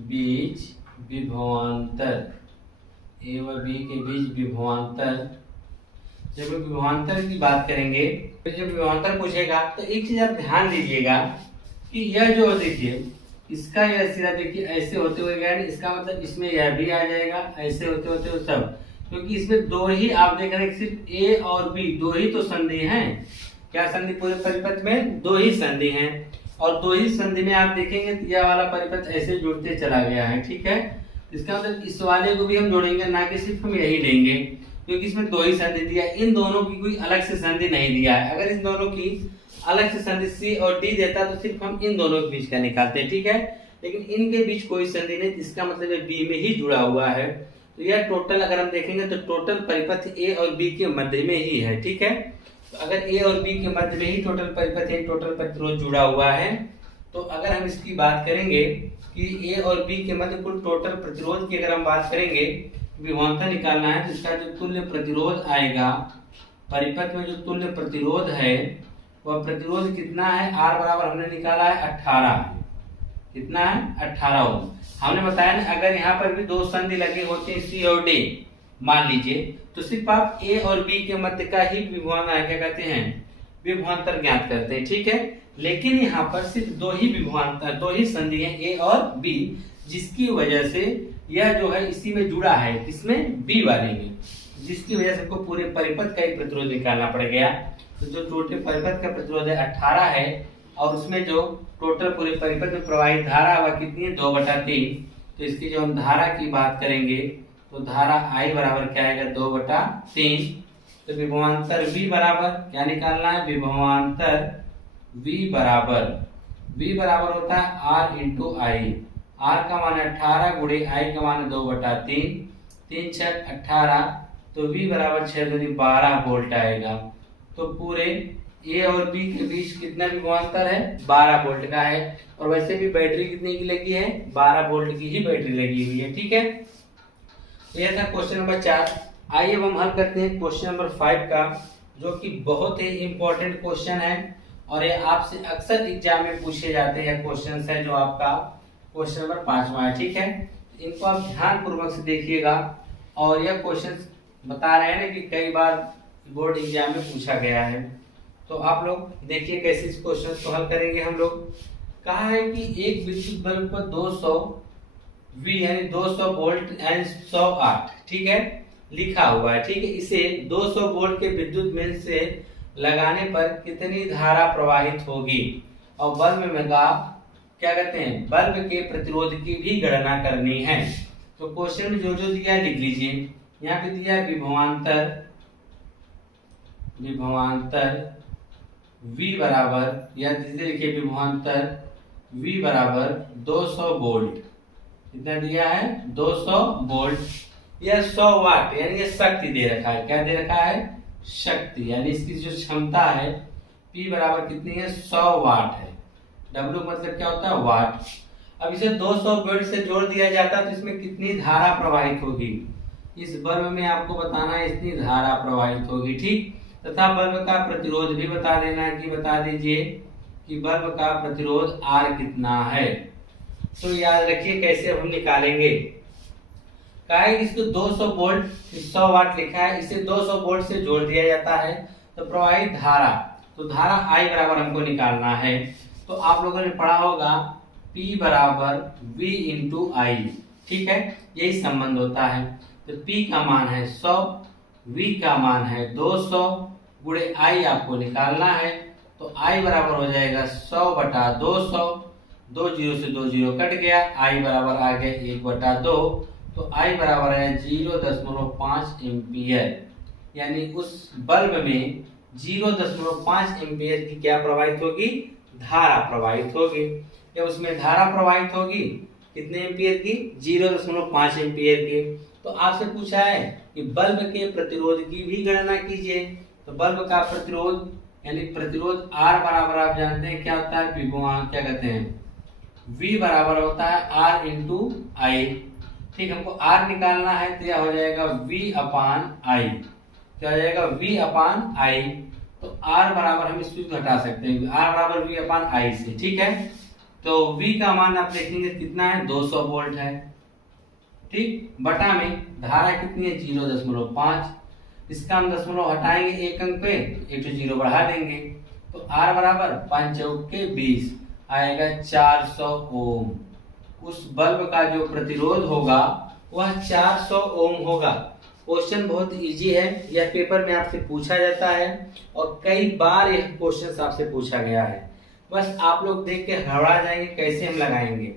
बीच विभवांतर, ए व बी के बीच विभवांतर। जब विभवांतर की बात करेंगे तो जब विभवांतर पूछेगा तो एक चीज आप ध्यान दीजिएगा कि यह जो देखिए इसका यह सिरा देखिए ऐसे होते हुए गया, इसका मतलब इसमें यह भी आ जाएगा, ऐसे होते होते सब, क्योंकि इसमें दो ही आप देख रहे हैं, सिर्फ ए और बी दो ही तो संधि हैं। क्या संधि पूरे परिपथ में? दो ही संधि हैं, और दो ही संधि में आप देखेंगे तो यह वाला परिपथ ऐसे जुड़ते चला गया है, ठीक है। इसका मतलब इस वाले को भी हम जोड़ेंगे, ना कि सिर्फ हम यही लेंगे, क्योंकि इसमें दो ही संधि दिया, इन दोनों की कोई अलग से संधि नहीं दिया है। अगर इन दोनों की अलग से संधि सी और डी देता तो सिर्फ हम इन दोनों के बीच का निकालते हैं, ठीक है। लेकिन इनके बीच कोई संधि नहीं, इसका मतलब बी में ही जुड़ा हुआ है। तो यह टोटल अगर हम देखेंगे तो टोटल परिपथ ए और बी के मध्य में ही है, ठीक है। तो अगर ए और बी के मध्य में ही टोटल परिपथ है, टोटल प्रतिरोध जुड़ा हुआ है, तो अगर हम इसकी बात करेंगे कि ए और बी के मध्य कुल टोटल प्रतिरोध की अगर हम बात करेंगे, विभवांतर निकालना है, तो इसका जो तुल्य प्रतिरोध आएगा परिपथ में, जो तुल्य प्रतिरोध है वह प्रतिरोध कितना है? आर बराबर हमने निकाला है 18, कितना है? 18 ओम। हमने बताया ना अगर यहाँ पर भी दो संधि लगे होते हैं सी और डी मान लीजिए, तो सिर्फ आप ए और बी के मध्य का ही विभवांतर क्या कहते हैं? विभवांतर ज्ञात करते हैं, ठीक है। लेकिन यहाँ पर सिर्फ दो ही विभवांतर, दो ही संधि है ए और बी, जिसकी वजह से यह जो है इसी में जुड़ा है, किसमें? बी वाले में, जिसकी वजह से हमको पूरे परिपथ का ही प्रतिरोध निकालना पड़ गया। तो जो टोटल परिपथ का प्रतिरोध है 18 है, और उसमें जो टोटल पूरे परिपथ में प्रवाहित धारा वह कितनी है? 2/3। तो इसकी जो हम धारा की बात करेंगे तो धारा I बराबर क्या आएगा? 2/3। तो विभवांतर V बराबर क्या निकालना है? विभवांतर V बराबर होता है R इंटू आई। R का मान 18 गुणे I का मान 2/3, 3 6 18, तो V बराबर 6 दूनी 12 वोल्ट आएगा। तो पूरे ए और बी के बीच कितना विभवांतर है? 12 वोल्ट का है। और वैसे भी बैटरी कितने की लगी है? 12 वोल्ट की ही बैटरी लगी हुई है, ठीक है। तो यह था क्वेश्चन नंबर 4। आइए अब हम हल करते हैं क्वेश्चन नंबर 5 का, जो कि बहुत ही इंपॉर्टेंट क्वेश्चन है, और ये आपसे अक्सर एग्जाम में पूछे जाते हैं क्वेश्चन है, जो आपका क्वेश्चन नंबर 5वां है, ठीक है। इनको आप ध्यान पूर्वक से देखिएगा, और यह क्वेश्चन बता रहे हैं ना कि कई बार बोर्ड एग्जाम में पूछा गया है। तो आप लोग देखिए कैसे इस क्वेश्चन को हल करेंगे हम लोग। कहा है कि एक विद्युत बल्ब पर 200 V यानी 200 वोल्ट यानी 108, ठीक है, लिखा हुआ है, ठीक है। इसे 200 वोल्ट के विद्युत मेल से लगाने पर कितनी धारा प्रवाहित होगी, और बल्ब में क्या कहते हैं? बल्ब के प्रतिरोध की भी गणना करनी है। तो क्वेश्चन में जो जो दिया लिख लीजिए। यहाँ पे दिया विभवांतर V बराबर, या जिसे लिखिए विभवांतर V बराबर 200 वोल्ट। कितना दिया है? 200 वोल्ट। यह 100 वाट यानी ये शक्ति दे रखा है। क्या दे रखा है? शक्ति, यानी इसकी जो क्षमता है P बराबर कितनी है? 100 वाट है। W मतलब क्या होता है? वाट। अब इसे 200 वोल्ट से जोड़ दिया जाता है तो इसमें कितनी धारा प्रवाहित होगी? इस बल्ब में आपको बताना है इतनी धारा प्रवाहित होगी, ठीक। तथा बल्ब का प्रतिरोध भी बता देना है, कि बता दीजिए कि बल्ब का प्रतिरोध R कितना है। तो याद रखिए कैसे हम निकालेंगे। कहा है कि इसको 200 वोल्ट 100 वाट लिखा है, इसे 200 वोल्ट से जोड़ दिया जाता है तो प्रवाहित धारा, तो धारा I बराबर हमको निकालना है। तो आप लोगों ने पढ़ा होगा P बराबर V इंटू I, ठीक है, यही संबंध होता है। तो P का मान है 100, V का मान है 200 गुणे I आपको निकालना है। तो I बराबर हो जाएगा 100/200, 2 0 से 2 0 कट गया, I बराबर आ गया 1/2, तो I बराबर है 0.5 एम्पियर। यानी उस बल्ब में 0.5 एम्पियर की क्या प्रवाहित होगी? धारा प्रवाहित होगी। जब उसमें धारा प्रवाहित होगी कितने एम्पियर की? 0.5 एम्पियर की। तो आपसे पूछा है कि बल्ब के प्रतिरोध की भी गणना कीजिए। तो बल्ब का प्रतिरोध यानी प्रतिरोध R बराबर आप जानते हैं क्या होता है? विभवांतर क्या कहते हैं? V बराबर होता है R इंटू आई, ठीक। हमको R निकालना है तो यह हो जाएगा V/I। क्या हो जाएगा? V/I। तो R बराबर हम इसको घटा सकते हैं, R बराबर V/I से, ठीक है। तो V का मान आप देखेंगे कितना है? 200 वोल्ट है, ठीक। बटा में धारा कितनी है? 0.5। इसका हम दशमलव हटाएंगे एक अंक पे, 1 0 बढ़ा देंगे, तो R बराबर 5 चौके 20 आएगा 400 ओम। उस बल्ब का जो प्रतिरोध होगा वह 400 ओम होगा। क्वेश्चन बहुत इजी है, यह पेपर में आपसे पूछा जाता है और कई बार यह क्वेश्चन आपसे पूछा गया है। बस आप लोग देख के हड़बड़ा जाएंगे कैसे हम लगाएंगे।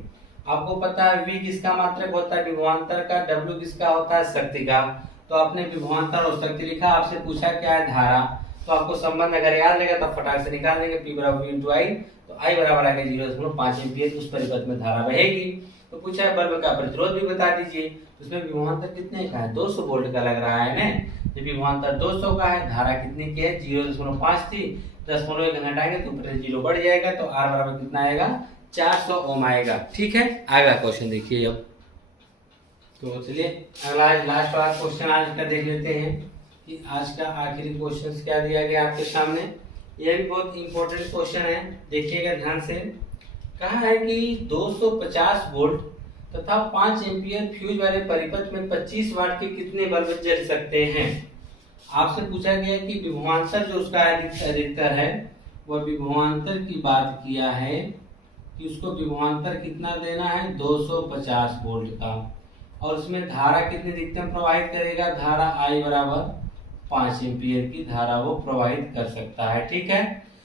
आपको पता है V किसका मात्रक होता है विभवांतर का, W किसका होता है शक्ति का। तो आपने विभवांतर और शक्ति लिखा, आपसे पूछा क्या है धारा, तो आपको संबंध अगर याद रहेगा तो फटाक से निकाल देंगे। P बराबर V × I, तो I बराबर आएगा 0.5 एम्पीयर, उस परिपथ में धारा बहेगी। तो पूछा है बल्ब का प्रतिरोध भी बता दीजिए, उसमें विभवांतर कितने का है 200 वोल्ट का लग रहा है ना। जब विभवांतर 200 का है, धारा कितने की है 0.5 थी, 10.1 घटाएंगे तो ऊपर 0 बढ़ जाएगा, तो R बराबर कितना आएगा 400 ओम आएगा। ठीक है, अगला क्वेश्चन देखिए अब। तो चलिए अगला लास्ट वाला क्वेश्चन आज का देख लेते हैं कि आज का आखिरी क्वेश्चन क्या दिया गया आपके सामने। यह भी बहुत इंपॉर्टेंट क्वेश्चन है, देखिएगा ध्यान से। कहा है कि 250 वोल्ट तथा 5 एम्पीयर फ्यूज वाले परिपथ में 25 वाट के कितने बल्ब जल सकते हैं। आपसे पूछा गया कि विभवांतर जो उसका अधिकतर है, वह विभवांतर की बात किया है कि उसको विभवांतर कितना देना है 250 वोल्ट का, और उसमें धारा कितनी अधिकतम प्रवाहित करेगा, धारा I बराबर 5 एम्पीयर की धारा वो प्रवाहित कर सकता है। ठीक है,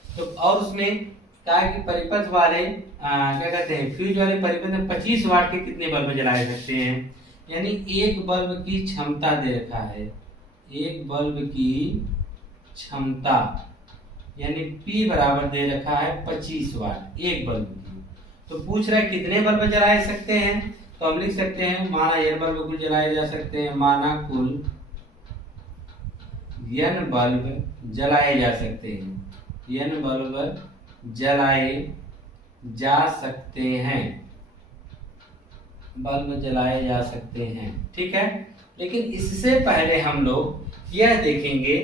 तो और उसमें कहा कि परिपथ वाले क्या कहते हैं फ्यूज वाले परिपथ में 25 वाट के कितने बल्ब जलाए सकते हैं। यानी एक बल्ब की क्षमता दे रखा है, एक बल्ब की क्षमता यानी P बराबर दे रखा है 25 वाट एक बल्ब की। तो पूछ रहा है कितने बल्ब जलाए सकते हैं, तो हम लिख सकते हैं माना n बल्ब कुल जलाए जा सकते हैं, माना कुल n बल्ब जलाए जा सकते हैं, n बल्ब जलाए जा सकते हैं, बल्ब जलाए जा सकते हैं। ठीक है, लेकिन इससे पहले हम लोग यह देखेंगे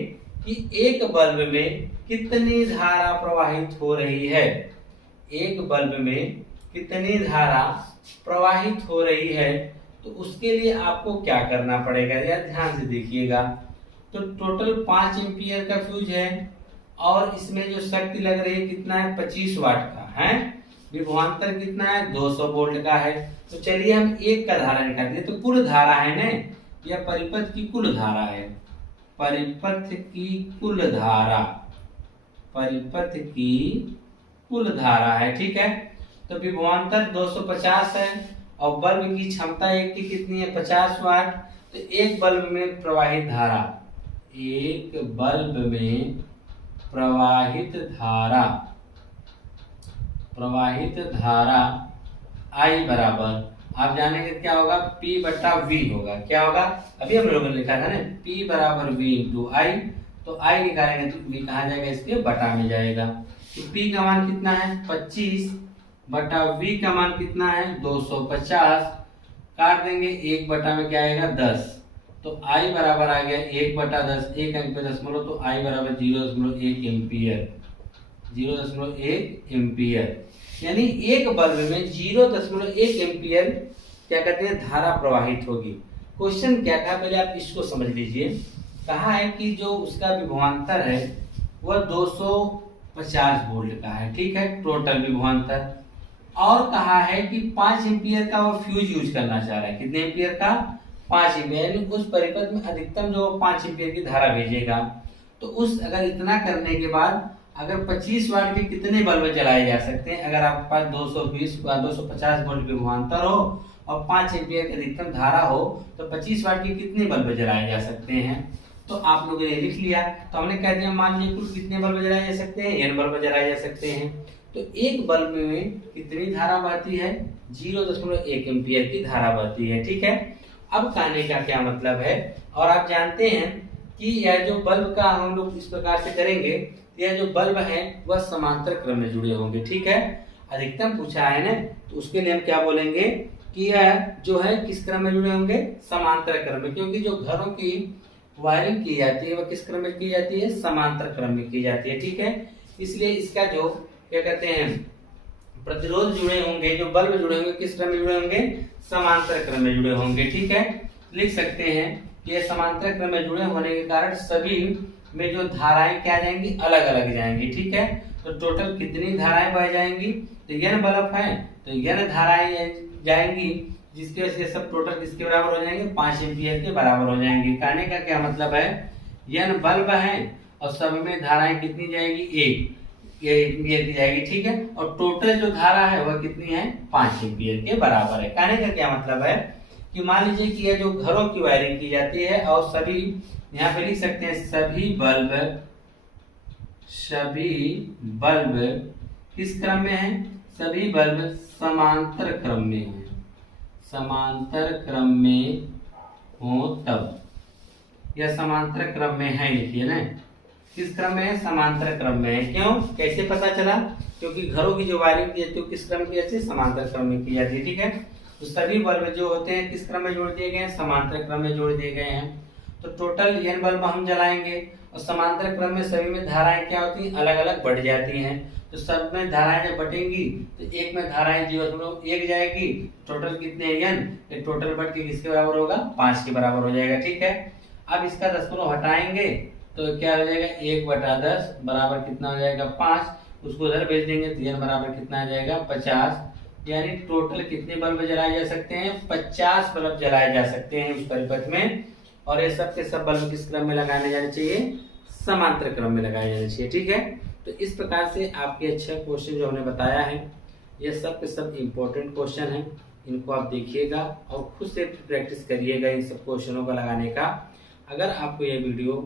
कि एक बल्ब में कितनी धारा प्रवाहित हो रही है, एक बल्ब में कितनी धारा प्रवाहित हो रही है। तो उसके लिए आपको क्या करना पड़ेगा, यार ध्यान से देखिएगा। तो टोटल 5 एम्पीयर का फ्यूज है और इसमें जो शक्ति लग रही है कितना है 25 वाट का है, विभवांतर कितना है 200 वोल्ट का है। तो चलिए हम एक का धारा निकालते हैं, तो कुल धारा है ना, यह परिपथ की कुल धारा है, परिपथ की कुल धारा, परिपथ की कुल धारा है। ठीक है, तो विभवांतर 250 है और बल्ब की क्षमता एक की कितनी है 50 वाट। तो एक बल्ब में प्रवाहित धारा, एक बल्ब में प्रवाहित धारा, प्रवाहित धारा I बराबर आप जानेंगे क्या होगा P बटा V होगा। क्या होगा, अभी हम लोगों ने लिखा था ना P बराबर V × I, तो I निकालेंगे तो V कहाँ जाएगा, इसके बटा में जाएगा। तो P का मान कितना है 25 बटा V का मान कितना है 250, काट देंगे 1 बटा में क्या आएगा 10, तो I बराबर आ गया 1/10, 1 अंक पे दशमलव, तो I बराबर 0.1 एम्पीयर, 0.1 एम्पीयर। यानी एक बल्ब में 0.1 एम्पीयर क्या कहते हैं धारा प्रवाहित होगी। क्वेश्चन क्या था पहले आप इसको समझ लीजिए। कहा है कि जो उसका विभवांतर है वह 250 वोल्ट का है, ठीक है टोटल विभवांतर, और कहा है कि 5 एम्पीयर का वो फ्यूज यूज करना चाह रहा है। कितने एम्पीयर का 5 एम्पीयर, यानी उस परिपथ में अधिकतम जो 5 एम्पीयर की धारा भेजेगा। तो उस अगर इतना करने के बाद अगर 25 वाट के कितने बल्ब जलाए जा सकते हैं, अगर आपके पास 250 वोल्ट विभवांतर हो और 5 एम्पीयर की अधिकतम धारा हो तो 25 वाट के कितने बल्ब जलाए जा सकते हैं। तो आप लोगों ने लिख लिया, तो हमने कह दिया मान लीजिए कुल कितने बल्ब जलाए जा सकते हैं, n बल्ब जलाए जा सकते हैं। तो एक बल्ब में कितनी धारा बहती है 0.1 एम्पीयर की धारा बहती है, ठीक है। अब कहने का क्या मतलब है, और आप जानते हैं कि यह जो बल्ब का हम लोग इस प्रकार से करेंगे, यह जो बल्ब है वह समांतर क्रम में जुड़े होंगे, ठीक है। अधिकतम पूछा है ना, तो उसके लिए हम क्या बोलेंगे कि यह जो है किस क्रम में जुड़े होंगे, समांतर क्रम में, क्योंकि जो घरों की वायरिंग की जाती है वह किस क्रम में की जाती है, समांतर क्रम में की जाती है, ठीक है। इसलिए इसका जो क्या कहते हैं प्रतिरोध जुड़े होंगे, जो बल्ब जुड़े होंगे किस क्रम में जुड़े होंगे, समांतर क्रम में जुड़े होंगे, ठीक है। लिख सकते हैं कि ये समांतर क्रम में जुड़े होने के कारण सभी में जो धाराएं क्या जाएंगी, अलग अलग जाएंगी, ठीक है। तो टोटल कितनी धाराएं बह जाएंगी, तो n बल्ब है तो n धाराएं जाएंगी, जिसकी वजह से सब टोटल किसके बराबर हो जाएंगे, 5 एम्पियर के बराबर हो जाएंगे। कहने का क्या मतलब है, n बल्ब है और सब में धाराएं कितनी जाएगी, 1 एम्पियर की जाएगी, ठीक है। और टोटल जो धारा है वह कितनी है, 5 एम्पियर के बराबर है। कहने का क्या मतलब है कि मान लीजिए कि यह जो घरों की वायरिंग की जाती है और सभी, यहाँ पे लिख सकते हैं सभी बल्ब किस क्रम में है, सभी बल्ब समांतर क्रम में है, समांतर क्रम में हो तब, यह समांतर क्रम में है, लिखिए ना, किस क्रम में है, समांतर क्रम में है। क्यों, कैसे पता चला, क्योंकि घरों की जो वायरिंग की जाती है किस क्रम की जाती है, समांतर क्रम में की जाती है, ठीक है। तो सभी बल्ब जो होते हैं किस क्रम में जोड़ दिए गए हैं, समांतर क्रम में जोड़ दिए गए हैं। तो टोटल n बल्ब हम जलाएंगे और समांतर क्रम में सभी में धाराएं क्या होती हैं, अलग अलग बढ़ जाती हैं। तो सब में धाराएं जब बटेंगी तो एक में धाराएं 0.1 जाएगी, टोटल कितने n, ये टोटल बढ़ के किसके बराबर होगा, 5 के बराबर हो जाएगा, ठीक है। अब इसका 10 हटाएंगे तो क्या हो जाएगा, 1/10 बराबर कितना हो जाएगा, 5। उसको उधर भेज देंगे तो n बराबर कितना आ जाएगा, 50। यानी टोटल कितने बल्ब जलाए जा सकते हैं, 50 बल्ब जलाए जा सकते हैं उस परिपथ में। और ये सब के सब बल्ब किस क्रम में लगाने जाने चाहिए, समांतर क्रम में लगाए जाने चाहिए, ठीक है। तो इस प्रकार से आपके अच्छा क्वेश्चन जो हमने बताया है, ये सब के सब इम्पोर्टेंट क्वेश्चन है। इनको आप देखिएगा और खुद से प्रैक्टिस करिएगा इन सब क्वेश्चनों का लगाने का। अगर आपको ये वीडियो